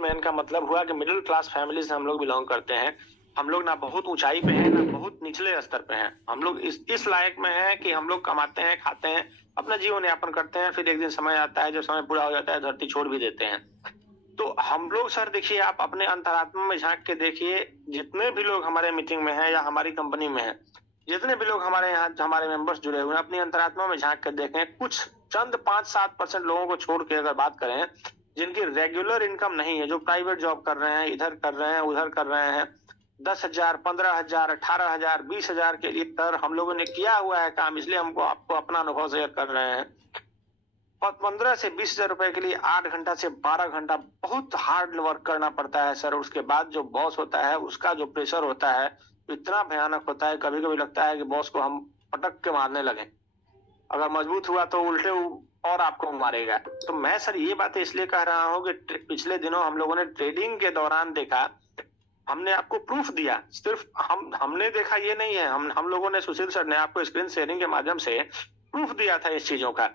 Man का मतलब हुआ कि मिडिल क्लास फैमिली से हम लोग बिलोंग करते हैं। हम लोग ना बहुत ऊंचाई पे हैं, ना बहुत निचले स्तर पे हैं। हम लोग इस लायक में हैं कि हम लोग कमाते हैं, खाते हैं, अपना जीवन यापन करते हैं, फिर एक दिन समय आता है, जब समय पूरा हो जाता है, धरती छोड़ भी देते हैं। तो हम लोग सर देखिए, आप अपने अंतरात्मा में झाँक के देखिए, जितने भी लोग हमारे मीटिंग में हैं या हमारी कंपनी में हैं, जितने भी लोग हमारे यहाँ हमारे मेंबर्स जुड़े हुए हैं, अपनी अंतरात्मा में झाँक कर देखें, कुछ चंद 5-7% लोगों को छोड़ के अगर बात करें, जिनकी रेगुलर इनकम नहीं है, जो प्राइवेट जॉब कर रहे हैं, इधर कर रहे हैं, उधर कर रहे हैं, 10,000, 15,000, 18,000, 20,000 के लिए सर हम लोगों ने किया हुआ है काम, इसलिए हमको आपको अपना अनुभव शेयर कर रहे हैं। 15 से 20,000 रुपए के लिए 8 घंटा से 12 घंटा बहुत हार्ड वर्क करना पड़ता है सर। उसके बाद जो बॉस होता है, उसका जो प्रेशर होता है, इतना भयानक होता है, कभी-कभी लगता है कि बॉस को हम पटक के मारने लगें। अगर मजबूत हुआ तो उल्टे और आपको मारेगा। तो मैं सर ये बातें इसलिए कह रहा हूँ कि पिछले दिनों हम लोगों ने ट्रेडिंग के दौरान देखा, हमने आपको प्रूफ दिया। सिर्फ हमने देखा ये नहीं है, हम लोगों ने, सुशील सर ने आपको स्क्रीन शेयरिंग के माध्यम से प्रूफ दिया था इस चीज़ों का।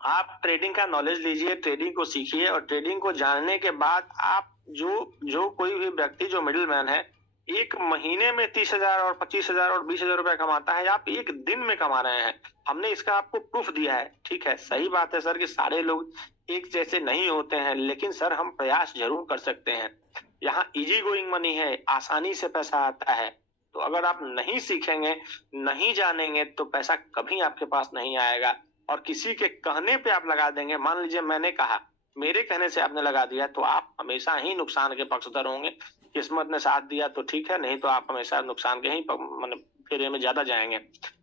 आप ट्रेडिंग का नॉलेज लीजिए, ट्रेडिंग को सीखिए और ट्रेडिंग को जानने के बाद आप जो कोई भी व्यक्ति जो मिडलमैन है, 1 महीने में 30,000 और 25,000 और 20,000 रुपए कमाता है, आप 1 दिन में कमा रहे हैं। हमने इसका आपको प्रूफ दिया है। ठीक है, सही बात है सर कि सारे लोग एक जैसे नहीं होते हैं, लेकिन सर हम प्रयास ज़रूर कर सकते हैं। यहाँ ईज़ी गोइंग मनी है, आसानी से पैसा आता है। तो अगर आप नहीं सीखेंगे, नहीं जानेंगे, तो पैसा कभी आपके पास नहीं आएगा। और किसी के कहने पे आप लगा देंगे, मान लीजिए मैंने कहा, मेरे कहने से आपने लगा दिया, तो आप हमेशा ही नुकसान के पक्षधर होंगे। किस्मत ने साथ दिया तो ठीक है, नहीं तो आप हमेशा नुकसान के ही माने फेरे में ज़्यादा जाएँगे।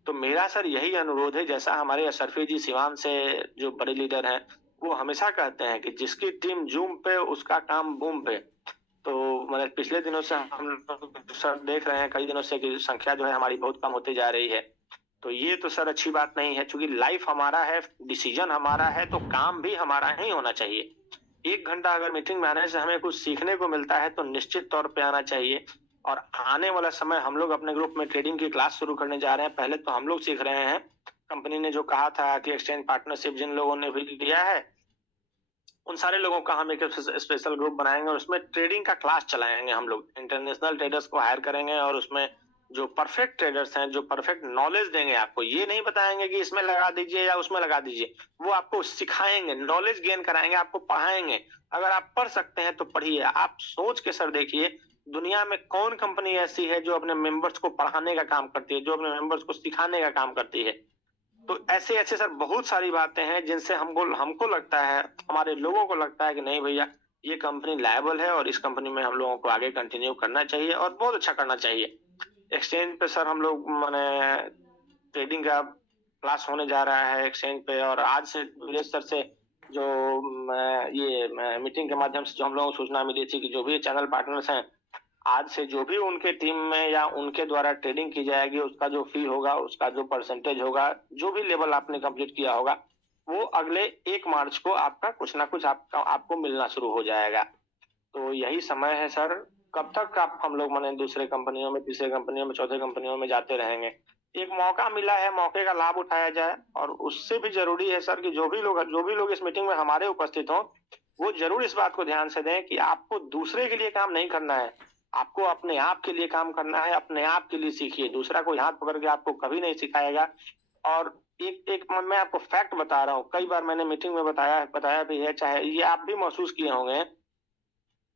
तो मेरा सर यही अनुरोध है, जैसा हमारे अशरफी जी सिवान से जो बड़े लीडर हैं, वो हमेशा कहते हैं कि जिसकी टीम ज़ूम पे उसका काम बूम पे। तो मैंने पिछले दिनों से हम लोग सर देख रहे हैं कई दिनों से कि संख्या जो है हमारी बहुत कम होती जा रही है। तो ये तो सर अच्छी बात नहीं है, चूँकि लाइफ हमारा है, डिसीजन हमारा है, तो काम भी हमारा ही होना चाहिए। 1 घंटा अगर मीटिंग में आने से हमें कुछ सीखने को मिलता है, तो निश्चित तौर पे आना चाहिए। और आने वाला समय हम लोग अपने ग्रुप में ट्रेडिंग की क्लास शुरू करने जा रहे हैं। पहले तो हम लोग सीख रहे हैं। कंपनी ने जो कहा था कि एक्सचेंज पार्टनरशिप जिन लोगों ने भी लिया है, उन सारे लोगों का हम एक स्पेशल ग्रुप बनाएँगे और उसमें ट्रेडिंग का क्लास चलाएँगे हम लोग। इंटरनेशनल ट्रेडर्स को हायर करेंगे और उसमें जो परफेक्ट ट्रेडर्स हैं, जो परफेक्ट नॉलेज देंगे आपको, ये नहीं बताएँगे कि इसमें लगा दीजिए या उसमें लगा दीजिए। वो आपको सिखाएँगे, नॉलेज गेन कराएँगे, आपको पढ़ाएँगे। अगर आप पढ़ सकते हैं तो पढ़िए। आप सोच के सर देखिए, दुनिया में कौन कंपनी ऐसी है जो अपने मेंबर्स को पढ़ाने का काम करती है, जो अपने मेंबर्स को सिखाने का काम करती है। तो ऐसे-ऐसे सर बहुत सारी बातें हैं जिनसे हमको लगता है, हमारे लोगों को लगता है कि नहीं भैया, ये कंपनी लायबल है और इस कंपनी में हम लोगों को आगे कंटिन्यू करना चाहिए और बहुत अच्छा करना चाहिए। एक्सचेंज पे सर हम लोग माने ट्रेडिंग का क्लास होने जा रहा है एक्सचेंज पे, और आज से वीरेश सर से जो मीटिंग के माध्यम से जो हम लोगों को सूचना मिली थी कि जो भी चैनल पार्टनर्स हैं, आज से जो भी उनके टीम में या उनके द्वारा ट्रेडिंग की जाएगी, उसका जो फी होगा, उसका जो परसेंटेज होगा, जो भी लेवल आपने कंप्लीट किया होगा, वो अगले 1 मार्च को आपका कुछ ना कुछ आपको मिलना शुरू हो जाएगा। तो यही समय है सर, कब तक आप हम लोग माने दूसरे कंपनियों में, तीसरे कंपनियों में, चौथे कंपनियों में जाते रहेंगे। एक मौका मिला है, मौके का लाभ उठाया जाए। और उससे भी ज़रूरी है सर कि जो भी लोग इस मीटिंग में हमारे उपस्थित हों, वो ज़रूर इस बात को ध्यान से दें कि आपको दूसरे के लिए काम नहीं करना है, आपको अपने आप के लिए काम करना है, अपने आप के लिए सीखिए। दूसरा कोई हाथ पकड़ के आपको कभी नहीं सिखाएगा। और एक एक मैं आपको फैक्ट बता रहा हूँ, कई बार मैंने मीटिंग में बताया भी है, चाहे ये आप भी महसूस किए होंगे।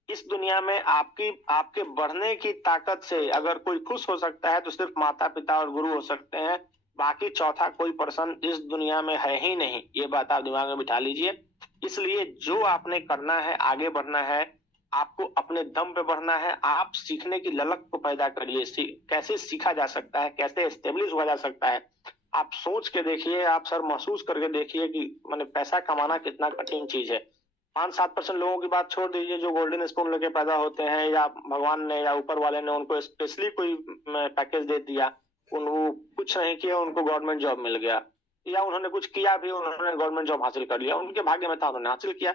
इस दुनिया में आपके बढ़ने की ताकत से अगर कोई खुश हो सकता है तो सिर्फ माता-पिता और गुरु हो सकते हैं। बाकी चौथा कोई पर्सन इस दुनिया में है ही नहीं। ये बात आप दिमाग में बिठा लीजिए। इसलिए जो आपने करना है, आगे बढ़ना है, आपको अपने दम पे बढ़ना है। आप सीखने की ललक को पैदा करिए। कैसे सीखा जा सकता है, कैसे एस्टेब्लिश हुआ जा सकता है। आप सोच के देखिए, आप सर महसूस करके देखिए कि माने पैसा कमाना कितना कठिन चीज़ है। 5-7% लोगों की बात छोड़ दीजिए जो गोल्डन स्पून लेके पैदा होते हैं, या भगवान ने या ऊपर वाले ने उनको स्पेशली कोई पैकेज दे दिया, वो कुछ नहीं किया, उनको गवर्नमेंट जॉब मिल गया, या उन्होंने कुछ किया भी, उन्होंने गवर्नमेंट जॉब हासिल कर लिया, उनके भाग्य में था, उन्होंने हासिल किया।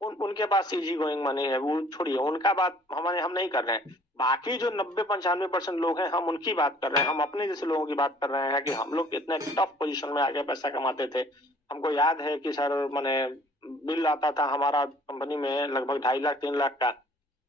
उनके पास इजी गोइंग मनी है, वो छोड़िए, उनका बात हम नहीं कर रहे हैं। बाकी जो 90-95% लोग हैं, हम उनकी बात कर रहे हैं। हम अपने जैसे लोगों की बात कर रहे हैं कि हम लोग कितने टफ पोजीशन में आके पैसा कमाते थे। हमको याद है कि सर माने बिल आता था हमारा कंपनी में लगभग 2.5 लाख 3 लाख का,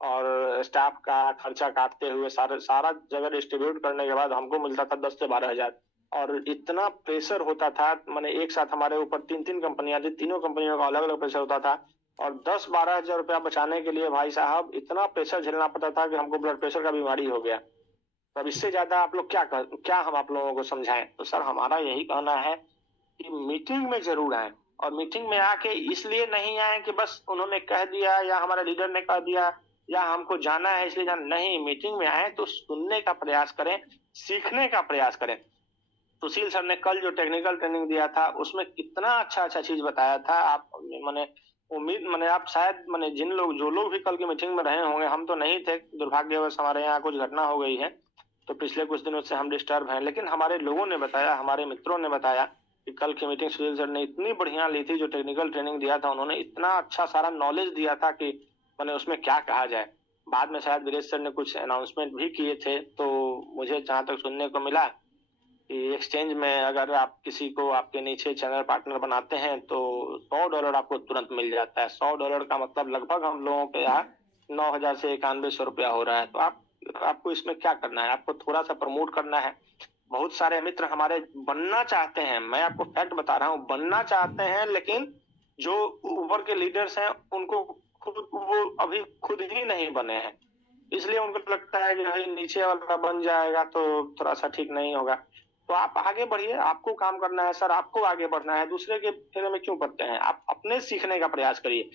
और स्टाफ का खर्चा काटते हुए सारा जगह डिस्ट्रीब्यूट करने के बाद हमको मिलता था 10 से 12 हजार। और इतना प्रेशर होता था, मैंने एक साथ हमारे ऊपर 3 कंपनियां थी, तीनों कंपनियों का अलग अलग प्रेशर होता था, और 10-12 हजार रुपया बचाने के लिए भाई साहब इतना प्रेशर झेलना पड़ता था कि हमको ब्लड प्रेशर का बीमारी हो गया। तो अब इससे ज्यादा आप लोग क्या हम आप लोगों को समझाएं? तो सर हमारा यही कहना है कि मीटिंग में जरूर आए, और मीटिंग में आके इसलिए नहीं आए कि बस उन्होंने कह दिया या हमारे लीडर ने कह दिया या हमको जाना है इसलिए जाना, नहीं, मीटिंग में आए तो सुनने का प्रयास करें, सीखने का प्रयास करें। सुशील सर ने कल जो टेक्निकल ट्रेनिंग दिया था उसमें कितना अच्छा चीज बताया था। आप मैंने उम्मीद मैंने आप शायद मैंने जो लोग भी कल की मीटिंग में रहे होंगे, हम तो नहीं थे, दुर्भाग्यवश हमारे यहाँ कुछ घटना हो गई है, तो पिछले कुछ दिनों से हम डिस्टर्ब हैं, लेकिन हमारे लोगों ने बताया, हमारे मित्रों ने बताया कि कल की मीटिंग सुशील सर ने इतनी बढ़िया ली थी, जो टेक्निकल ट्रेनिंग दिया था उन्होंने इतना अच्छा सारा नॉलेज दिया था कि मैंने उसमें क्या कहा जाए। बाद में शायद वीरेश सर ने कुछ अनाउंसमेंट भी किए थे, तो मुझे जहाँ तक सुनने को मिला कि एक्सचेंज में अगर आप किसी को आपके नीचे चैनल पार्टनर बनाते हैं तो $100 आपको तुरंत मिल जाता है। $100 का मतलब लगभग हम लोगों के यहाँ 9,000 से 9100 रुपया हो रहा है। तो आपको इसमें क्या करना है? आपको थोड़ा सा प्रमोट करना है। बहुत सारे मित्र हमारे बनना चाहते हैं, मैं आपको फैक्ट बता रहा हूँ, बनना चाहते हैं, लेकिन जो ऊपर के लीडर्स हैं उनको वो अभी खुद ही नहीं बने हैं, इसलिए उनको लगता है कि भाई नीचे वाला बन जाएगा तो थोड़ा सा ठीक नहीं होगा। तो आप आगे बढ़िए, आपको काम करना है सर, आपको आगे बढ़ना है, दूसरे के फेरे में क्यों पड़ते हैं? आप अपने सीखने का प्रयास करिए।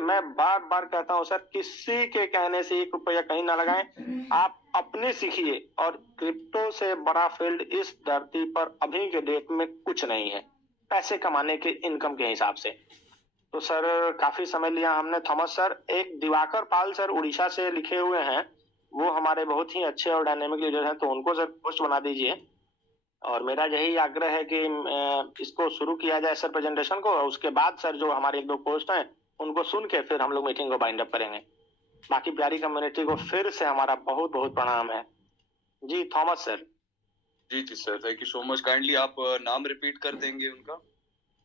मैं बार बार कहता हूँ सर, किसी के कहने से 1 रुपया कहीं ना लगाएं, आप अपने सीखिए। और क्रिप्टो से बड़ा फील्ड इस धरती पर अभी के डेट में कुछ नहीं है, पैसे कमाने के इनकम के हिसाब से। तो सर काफी समय लिया हमने। थॉमस सर, एक दिवाकर पाल सर उड़ीसा से लिखे हुए हैं, वो हमारे बहुत ही अच्छे और डायनेमिक लीडर हैं, तो उनको सर पोस्ट बना दीजिए। और मेरा यही आग्रह है कि इसको शुरू किया जाए सर प्रेजेंटेशन को, और उसके बाद सर जो हमारे 1-2 पोस्ट हैं उनको सुन के फिर हम लोग मीटिंग को बाइंड अप करेंगे। बाकी प्यारी कम्युनिटी को फिर से हमारा बहुत बहुत प्रणाम है। जी थॉमस सर। जी जी sir, thank you so much. Kindly आप नाम रिपीट कर देंगे उनका?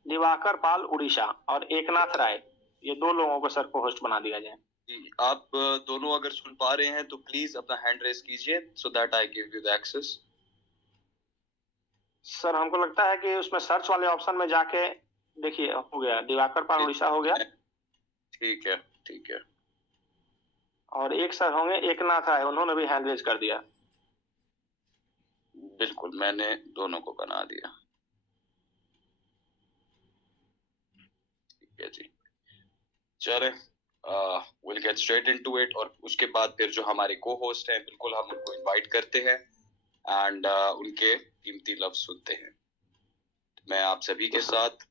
दिवाकर पाल उड़ीसा और एकनाथ राय, ये 2 लोगों को सर को होस्ट बना दिया जाए। जी, आप दोनों अगर सुन पा रहे हैं तो प्लीज अपना हैंड रेज कीजिए, so that I give you the access. Sir हमको लगता है कि उसमें सर्च वाले ऑप्शन में जाके देखिए, हो गया, दिवाकर पाल उड़ीसा हो गया। ठीक है, ठीक है। और एक सर होंगे एकनाथ राय, उन्होंने भी हैंड रेज कर दिया। बिल्कुल, मैंने दोनों को बना दिया। ठीक है जी, चले will get straight into it. और उसके बाद फिर जो हमारे को होस्ट हैं, बिल्कुल हम उनको इनवाइट करते हैं एंड उनके कीमती लफ्ज सुनते हैं। मैं आप सभी के साथ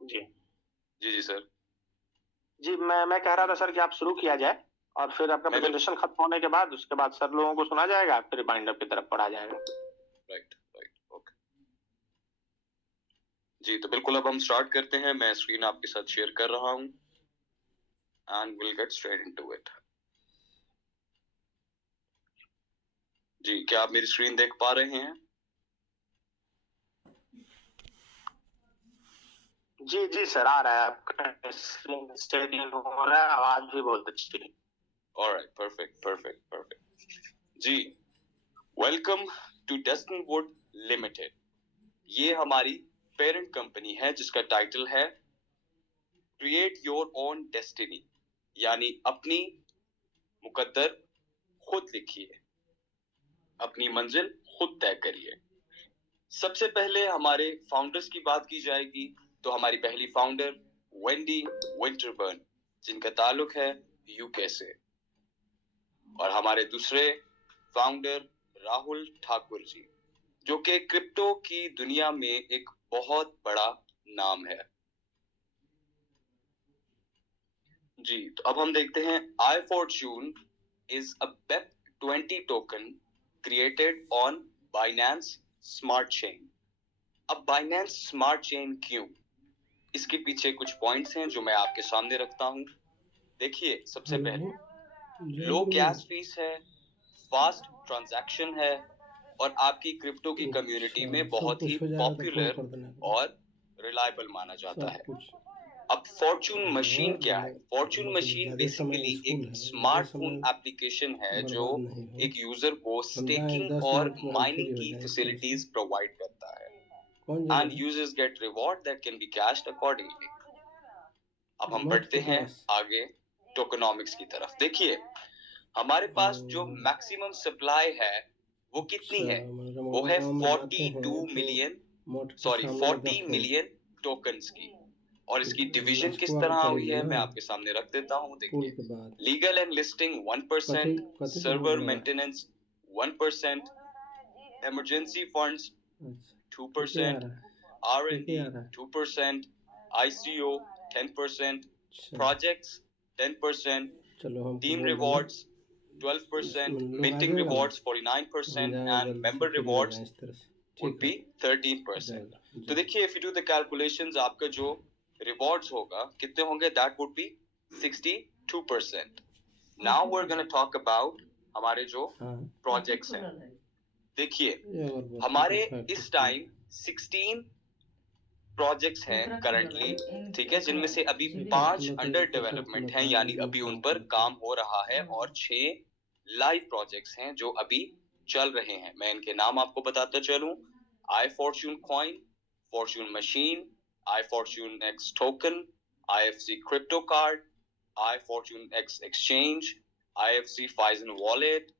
जी जी जी सर। जी, मैं कह रहा था सर कि आप शुरू किया जाए, और फिर आपका प्रेजेंटेशन खत्म होने के बाद उसके बाद सर लोगों को सुना जाएगा, फिर बाइंड अप की तरफ पढ़ा जाएगा। राइट राइट, ओके जी। तो बिल्कुल अब हम स्टार्ट करते हैं। मैं स्क्रीन आपके साथ शेयर कर रहा हूं and will get straight into it. जी, क्या आप मेरी स्क्रीन देख पा रहे हैं? जी जी सर, आ रहा है, आपका स्क्रीन स्टेडी हो रहा है, आवाज भी बहुत अच्छी है। ऑलराइट, परफेक्ट परफेक्ट परफेक्ट जी। Welcome to Destinywood Limited. ये हमारी पेरेंट कंपनी है जिसका टाइटल है क्रिएट योर ओन डेस्टिनी, यानी अपनी मुकद्दर खुद लिखिए, अपनी मंजिल खुद तय करिए। सबसे पहले हमारे फाउंडर्स की बात की जाएगी तो हमारी पहली फाउंडर वेंडी विंटरबर्न, जिनका ताल्लुक है यूके से। और हमारे दूसरे फाउंडर राहुल ठाकुर जी, जो कि क्रिप्टो की दुनिया में एक बहुत बड़ा नाम है। जी, तो अब हम देखते हैं iFortune is a BEP20 token created on Binance Smart Chain। अब Binance Smart Chain क्यों? इसके पीछे कुछ पॉइंट्स हैं जो मैं आपके सामने रखता हूं। देखिए, सबसे पहले लो गैस फीस है, फास्ट ट्रांजैक्शन है, और आपकी क्रिप्टो की कम्युनिटी में बहुत ही पॉपुलर और रिलायबल माना जाता है। अब फॉर्च्यून मशीन और क्या है? फॉर्च्यून मतलब मशीन ज़्यादा समय बेसिकली स्कूल एक है, ज़्यादा स्मार्टफोन समय एप्लीकेशन है जो बर्बाद नहीं हो। एक यूजर को हम जाएँ स्टेकिंग 10 और मिनट में हम फ्री माइनिंग हो की जाएँ इस तरह से। फैसिलिटीज प्रोवाइड करता है कौन and जगह है? users get reward that can be cashed accordingly. अब हम मठ बढ़ते के हैं पास। आगे टोकनॉमिक्स की तरफ। देखिए हमारे पास जो मैक्सिमम सप्लाई है वो कितनी अच्छा, है? मतलब वो है गाँव में जाते हैं 42 तो मिलियन मठ के सॉरी सामने 40 दफन मिलियन टोकन्स की। और इसकी डिवीजन किस लचकवा के तरह हुई करेगी है ना मैं आपके सामने रख देता हूँ। पुल देखिए के बाद। लीगल एंड लिस्टिंग 1%, कथी के सर्वर गुरुद्वारा? मेंटेनेंस 1%, इमरजेंसी फंड्स अच्छा, 2%, के R&D आ रहा है? 2%, ICO 10%, अच्छा, projects 10%, चलो हमको team बोल देना। rewards 12%, लोग आ minting जाएगा ना, rewards हम 49%, जाएँ and जल्दी से member फ्री हो rewards जाएँ इस तरह से। would ठीक है, be 13%. जाएगा तो जी। देखिए if you do the calculations आपका जो rewards होगा कितने होंगे? That would be 62%. Now we're going to talk about हमारे जो हाँ, projects हैं। देखिए ये अगरबत्ती का हमारे फैक्ट्री इस टाइम 16 प्रोजेक्ट्स हैं करंटली, ठीक है, जिनमें से अभी 5 अंडर डेवलपमेंट हैं, यानी अभी उन पर काम हो रहा है, और 6 लाइव प्रोजेक्ट्स हैं जो अभी चल रहे हैं। मैं इनके नाम आपको बताता चलूं। I Fortune coin, Fortune machine, I Fortune X token, IFC crypto card, I Fortune X exchange, IFC Fizen wallet,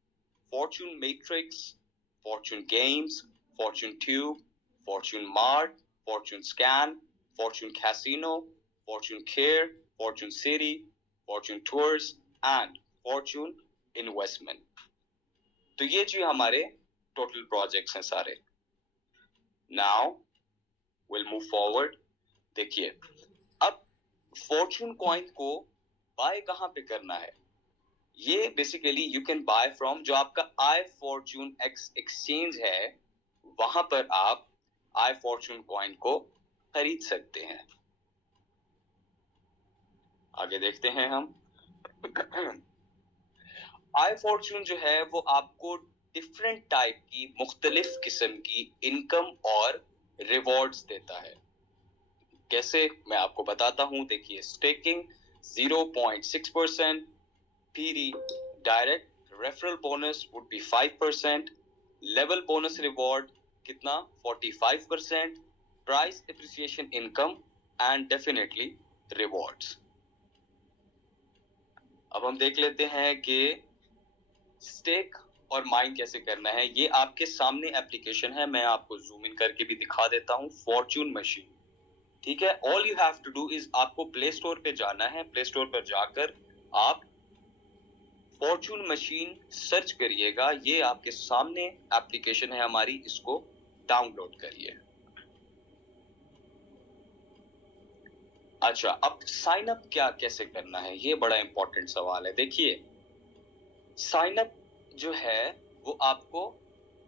Fortune matrix, Fortune games, Fortune tube, Fortune mart, Fortune Scan, Fortune Casino, Fortune Care, Fortune City, Fortune Tours and Fortune Investment. तो ये जो हमारे total projects हैं सारे। Now we'll move forward. देखिए अब Fortune Coin को bye कहाँ पे करना है? ये basically you can buy from जो आपका iFortune X एक्सचेंज है, वहां पर आप iFortune Coin को खरीद सकते हैं। आगे देखते हैं हम। iFortune जो है वो आपको डिफरेंट टाइप की मुख्तलिफ किस्म की इनकम और रिवॉर्ड्स देता है। कैसे मैं आपको बताता हूं। देखिए स्टेकिंग 0.6%, पीरी direct referral bonus would be 5%, level bonus reward कितना 45%, price appreciation income and definitely rewards. अब हम देख लेते हैं कि स्टेक और माइन कैसे करना है। ये आपके सामने एप्लीकेशन है, मैं आपको जूम इन करके भी दिखा देता हूं। फॉर्च्यून मशीन, ठीक है। All you have to do is आपको प्ले स्टोर पे जाना है। प्ले स्टोर पर जाकर आप फॉर्च्यून मशीन सर्च करिएगा। ये आपके सामने एप्लीकेशन है हमारी, इसको डाउनलोड करिए। अच्छा, अब साइन अप क्या कैसे करना है, ये बड़ा इंपॉर्टेंट सवाल है। देखिए साइन अप जो है वो आपको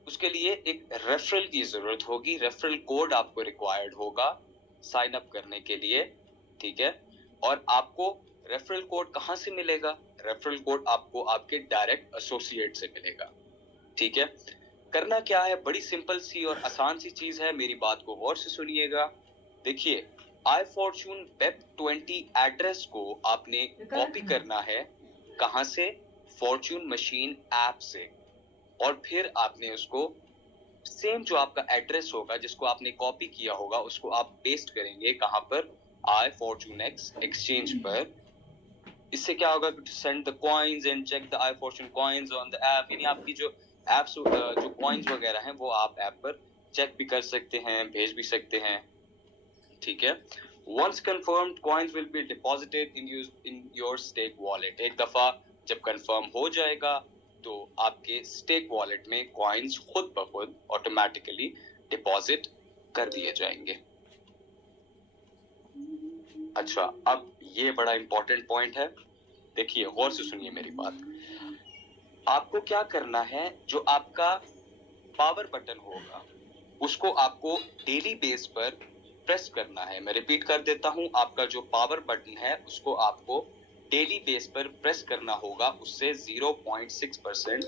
उसके लिए एक रेफरल की जरूरत होगी। रेफरल कोड आपको रिक्वायर्ड होगा साइन अप करने के लिए, ठीक है। और आपको रेफरल कोड कहां से मिलेगा? रेफरल कोड आपको आपके डायरेक्ट एसोसिएट से मिलेगा, ठीक है। करना क्या है, बड़ी सिंपल सी और आसान सी चीज है, मेरी बात को गौर से सुनिएगा। देखिए iFortune Web 20 एड्रेस को आपने कॉपी करना है। कहां से? फॉर्च्यून मशीन ऐप से। और फिर आपने उसको सेम जो आपका एड्रेस होगा जिसको आपने कॉपी किया होगा उसको आप पेस्ट करेंगे। कहां पर? iFortune X एक्सचेंज पर। इससे क्या होगा? Send the coins and check the iFortune coins on the app, यानी आपकी जो एप्स जो कॉइंस वगैरह हैं वो आप ऐप पर चेक भी कर सकते हैं, भेज भी सकते हैं, ठीक है। Once confirmed, coins will be deposited in your stake wallet. एक दफा जब कंफर्म हो जाएगा तो आपके स्टेक वॉलेट में कॉइन्स खुद ब खुद ऑटोमेटिकली डिपॉजिट कर दिए जाएंगे। अच्छा, अब ये बड़ा इंपॉर्टेंट पॉइंट है, देखिए गौर से सुनिए मेरी बात। आपको क्या करना है, जो आपका पावर बटन होगा उसको आपको डेली बेस पर प्रेस करना है। मैं रिपीट कर देता हूं, आपका जो पावर बटन है उसको आपको डेली बेस पर प्रेस करना होगा। उससे 0.6%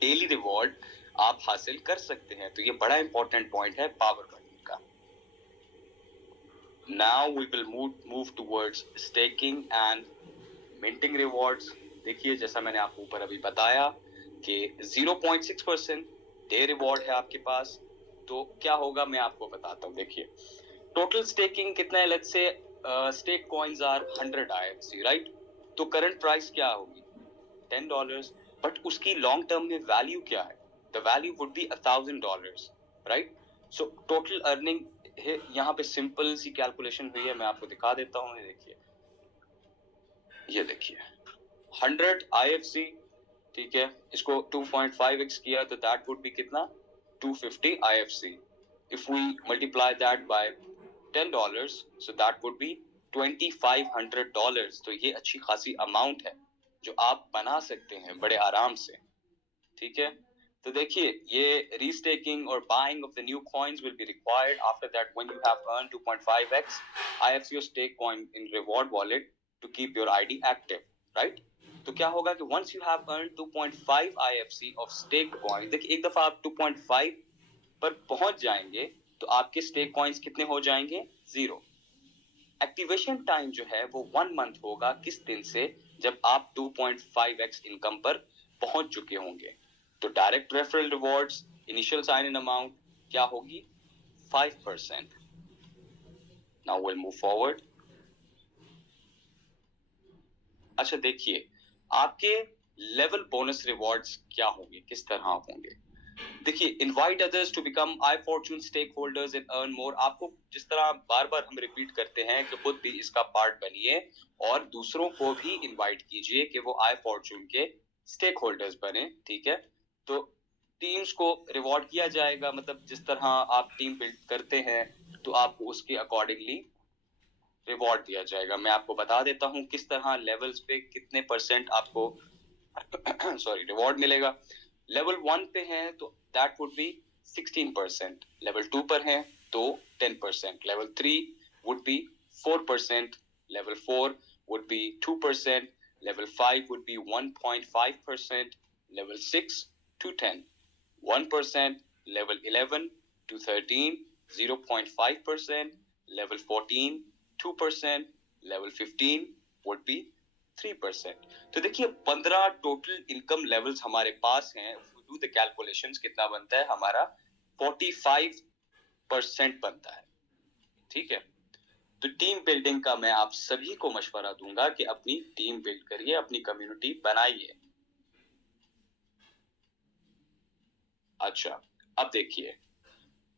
डेली रिवॉर्ड आप हासिल कर सकते हैं। तो ये बड़ा इंपॉर्टेंट पॉइंट है पावर बटन का। Now we will move towards staking and minting rewards. देखिए जैसा मैंने आपको ऊपर अभी बताया कि 0.6% डे रिवॉर्ड है आपके पास, तो क्या होगा मैं आपको बताता हूँ. देखिए टोटल स्टेकिंग कितना है, let's say stake coins are 100 IFC, right? तो करंट प्राइस क्या होगी $10, बट उसकी लॉन्ग टर्म में वैल्यू क्या है? The value would be $1,000, right? So total earning यहाँ पे सिंपल सी कैलकुलेशन हुई है, मैं आपको दिखा देता हूँ. ये देखिए 100 IFC, ठीक है, इसको 2.5x किया तो दैट वुड बी कितना, 250 IFC. If we multiply that by $10, so that would be $2,500. तो ये अच्छी खासी अमाउंट है जो आप बना सकते हैं बड़े आराम से, ठीक है. तो देखिए ये रीस्टेकिंग और buying of the new coins will be required after that when you have earn 2.5x IFC और stake coin in reward wallet to keep your ID active, right? तो क्या होगा कि once you have earned 2.5 IFC of stake coin, देखिए एक दफा आप 2.5 पर पहुंच जाएंगे तो आपके स्टेक कॉइन्स कितने हो जाएंगे, 0. एक्टिवेशन टाइम जो है वो 1 मंथ होगा, किस दिन से, जब आप 2.5x इनकम पर पहुंच चुके होंगे. तो direct referral rewards initial sign in amount क्या होगी, 5%. Now will move forward. अच्छा देखिए आपके लेवल बोनस रिवॉर्ड्स क्या होंगे, किस तरह होंगे. देखिए invite others to become iFortune stake holders and earn more. आपको जिस तरह बार बार हम रिपीट करते हैं कि खुद भी इसका पार्ट बनिए और दूसरों को भी इनवाइट कीजिए कि वो आई फॉर्चून के स्टेक होल्डर्स बने, ठीक है. तो टीम्स को रिवॉर्ड किया जाएगा, मतलब जिस तरह आप टीम बिल्ड करते हैं तो आपको उसके अकॉर्डिंगली रिवॉर्ड दिया जाएगा. मैं आपको बता देता हूं किस तरह लेवल्स पे कितने परसेंट आपको सॉरी रिवॉर्ड मिलेगा. लेवल 1 पे है तो दैट वुड बी 16%, लेवल 2 पर है तो 10%, level 3 would be 4%, level 4 would be 2%, level 5 would be 1.5%, level 6 to 10 1%, level 11 to 13 0.5%, level 14 2%, level 15 would be 3%. तो देखिए 15 टोटल इनकम लेवल्स हमारे पास हैं. डू द कैलकुलेशंस, कितना बनता है हमारा, 45% बनता है, ठीक है. तो टीम बिल्डिंग का मैं आप सभी को मशवरा दूंगा कि अपनी टीम बिल्ड करिए, अपनी कम्युनिटी बनाइए. अच्छा अब देखिए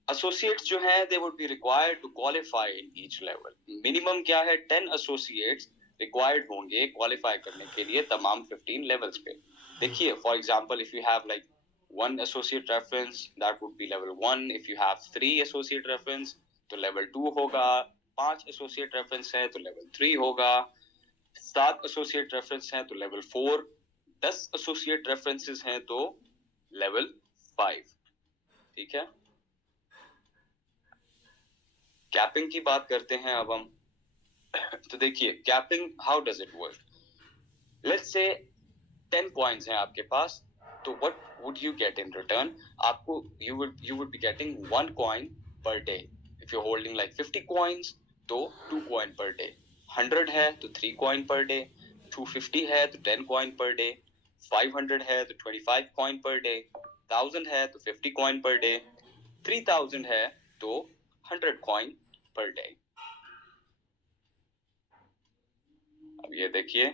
एसोसिएट्स जो हैं they would be required to qualify in each level. Minimum क्या है, 10 एसोसिएट्स रिक्वायर्ड होंगे क्वालिफाई करने के लिए तमाम 15 लेवल्स पे. देखिए for example if you have like 1 associate reference that would B level 1. If you have 3 associate reference तो लेवल 2 होगा. 5 एसोसिएट रेफरेंस है तो लेवल 3 होगा. 7 एसोसिएट रेफरेंस हैं तो लेवल 4. 10 एसोसिएट रेफरेंसेस हैं तो लेवल 5, ठीक है. कैपिंग की बात करते हैं अब हम. तो देखिए capping how does it work. Let's say 10 coins हैं आपके पास, तो what would you get in return. आपको you would be getting 1 coin per day. If you are holding like 50 coins तो 2 कॉइन पर डे. 100 है तो 3 कॉइन पर डे. 250 है तो 10 कॉइन पर डे. 500 है तो 25 कॉइन पर डे. 1000 है तो 50 कॉइन पर डे. 3000 है तो 100 कॉइन पर डे. अब ये देखिए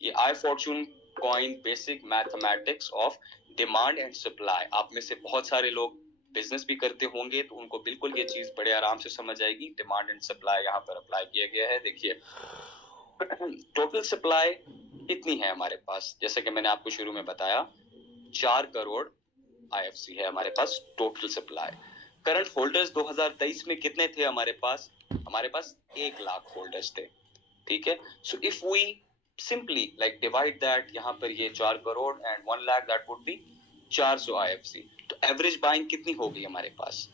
ये I Fortune coin basic mathematics of demand and supply. आप में से बहुत सारे लोग बिजनेस भी करते होंगे तो उनको बिल्कुल ये चीज बड़े आराम से समझ आएगी. डिमांड एंड सप्लाई यहाँ पर अप्लाई किया गया है. देखिए टोटल सप्लाई कितनी है हमारे पास, जैसे कि मैंने आपको शुरू में बताया 4 करोड़ IFC है हमारे पास टोटल सप्लाई. करंट होल्डर्स 2023 में कितने थे हमारे पास 1 लाख होल्डर्स थे, ठीक है. So if we simply like divide that, यहाँ पर ये 4 crore and 1 lakh that would be 400 IFC. तो एवरेज बाइंग कितनी होगी हमारे पास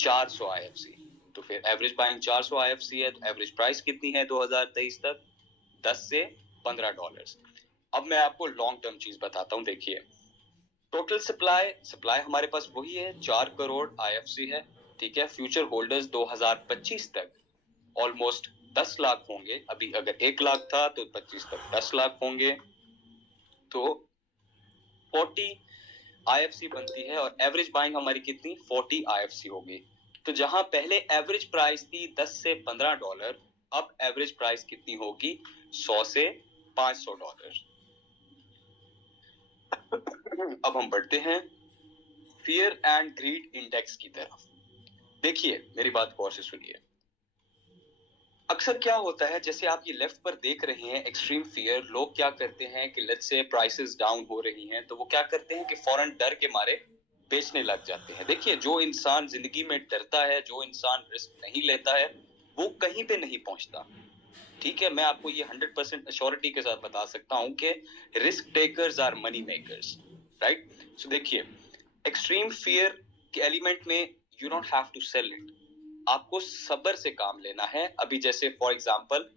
400 IFC. तो फिर एवरेज बाइंग 400 IFC है तो एवरेज प्राइस कितनी है 2023 तक, 10 से $15. अब मैं आपको लॉन्ग टर्म चीज बताता हूँ. देखिए टोटल सप्लाई हमारे पास वही है 4 करोड़ IFC है, ठीक है. फ्यूचर होल्डर्स 2025 तक ऑलमोस्ट 10 लाख होंगे। अभी अगर 1 लाख था तो 25 तक 10 लाख होंगे, तो 40 IFC बनती है और एवरेज बाइंग हमारी कितनी 40 IFC होगी। तो जहां पहले एवरेज प्राइस थी 10 से 15 डॉलर, अब एवरेज प्राइस कितनी होगी 100 से 500 डॉलर। अब हम बढ़ते हैं फियर एंड ग्रीड इंडेक्स की तरफ। देखिए मेरी बात गौर से सुनिए। अक्सर क्या होता है, जैसे आप ये लेफ्ट पर देख रहे हैं एक्सट्रीम फियर, लोग क्या करते हैं कि लेट्स से प्राइसेस डाउन हो रही हैं तो वो क्या करते हैं कि फौरन डर के मारे बेचने लग जाते हैं। देखिए जो इंसान जिंदगी में डरता है, जो इंसान रिस्क नहीं लेता है, वो कहीं पे नहीं पहुंचता। ठीक है, मैं आपको ये 100% अश्योरिटी के साथ बता सकता हूं कि risk takers are money makers, right. So देखिए एक्सट्रीम फियर के एलिमेंट में you don't have to sell it, आपको सब्र से काम लेना है। अभी जैसे फॉर एग्जांपल,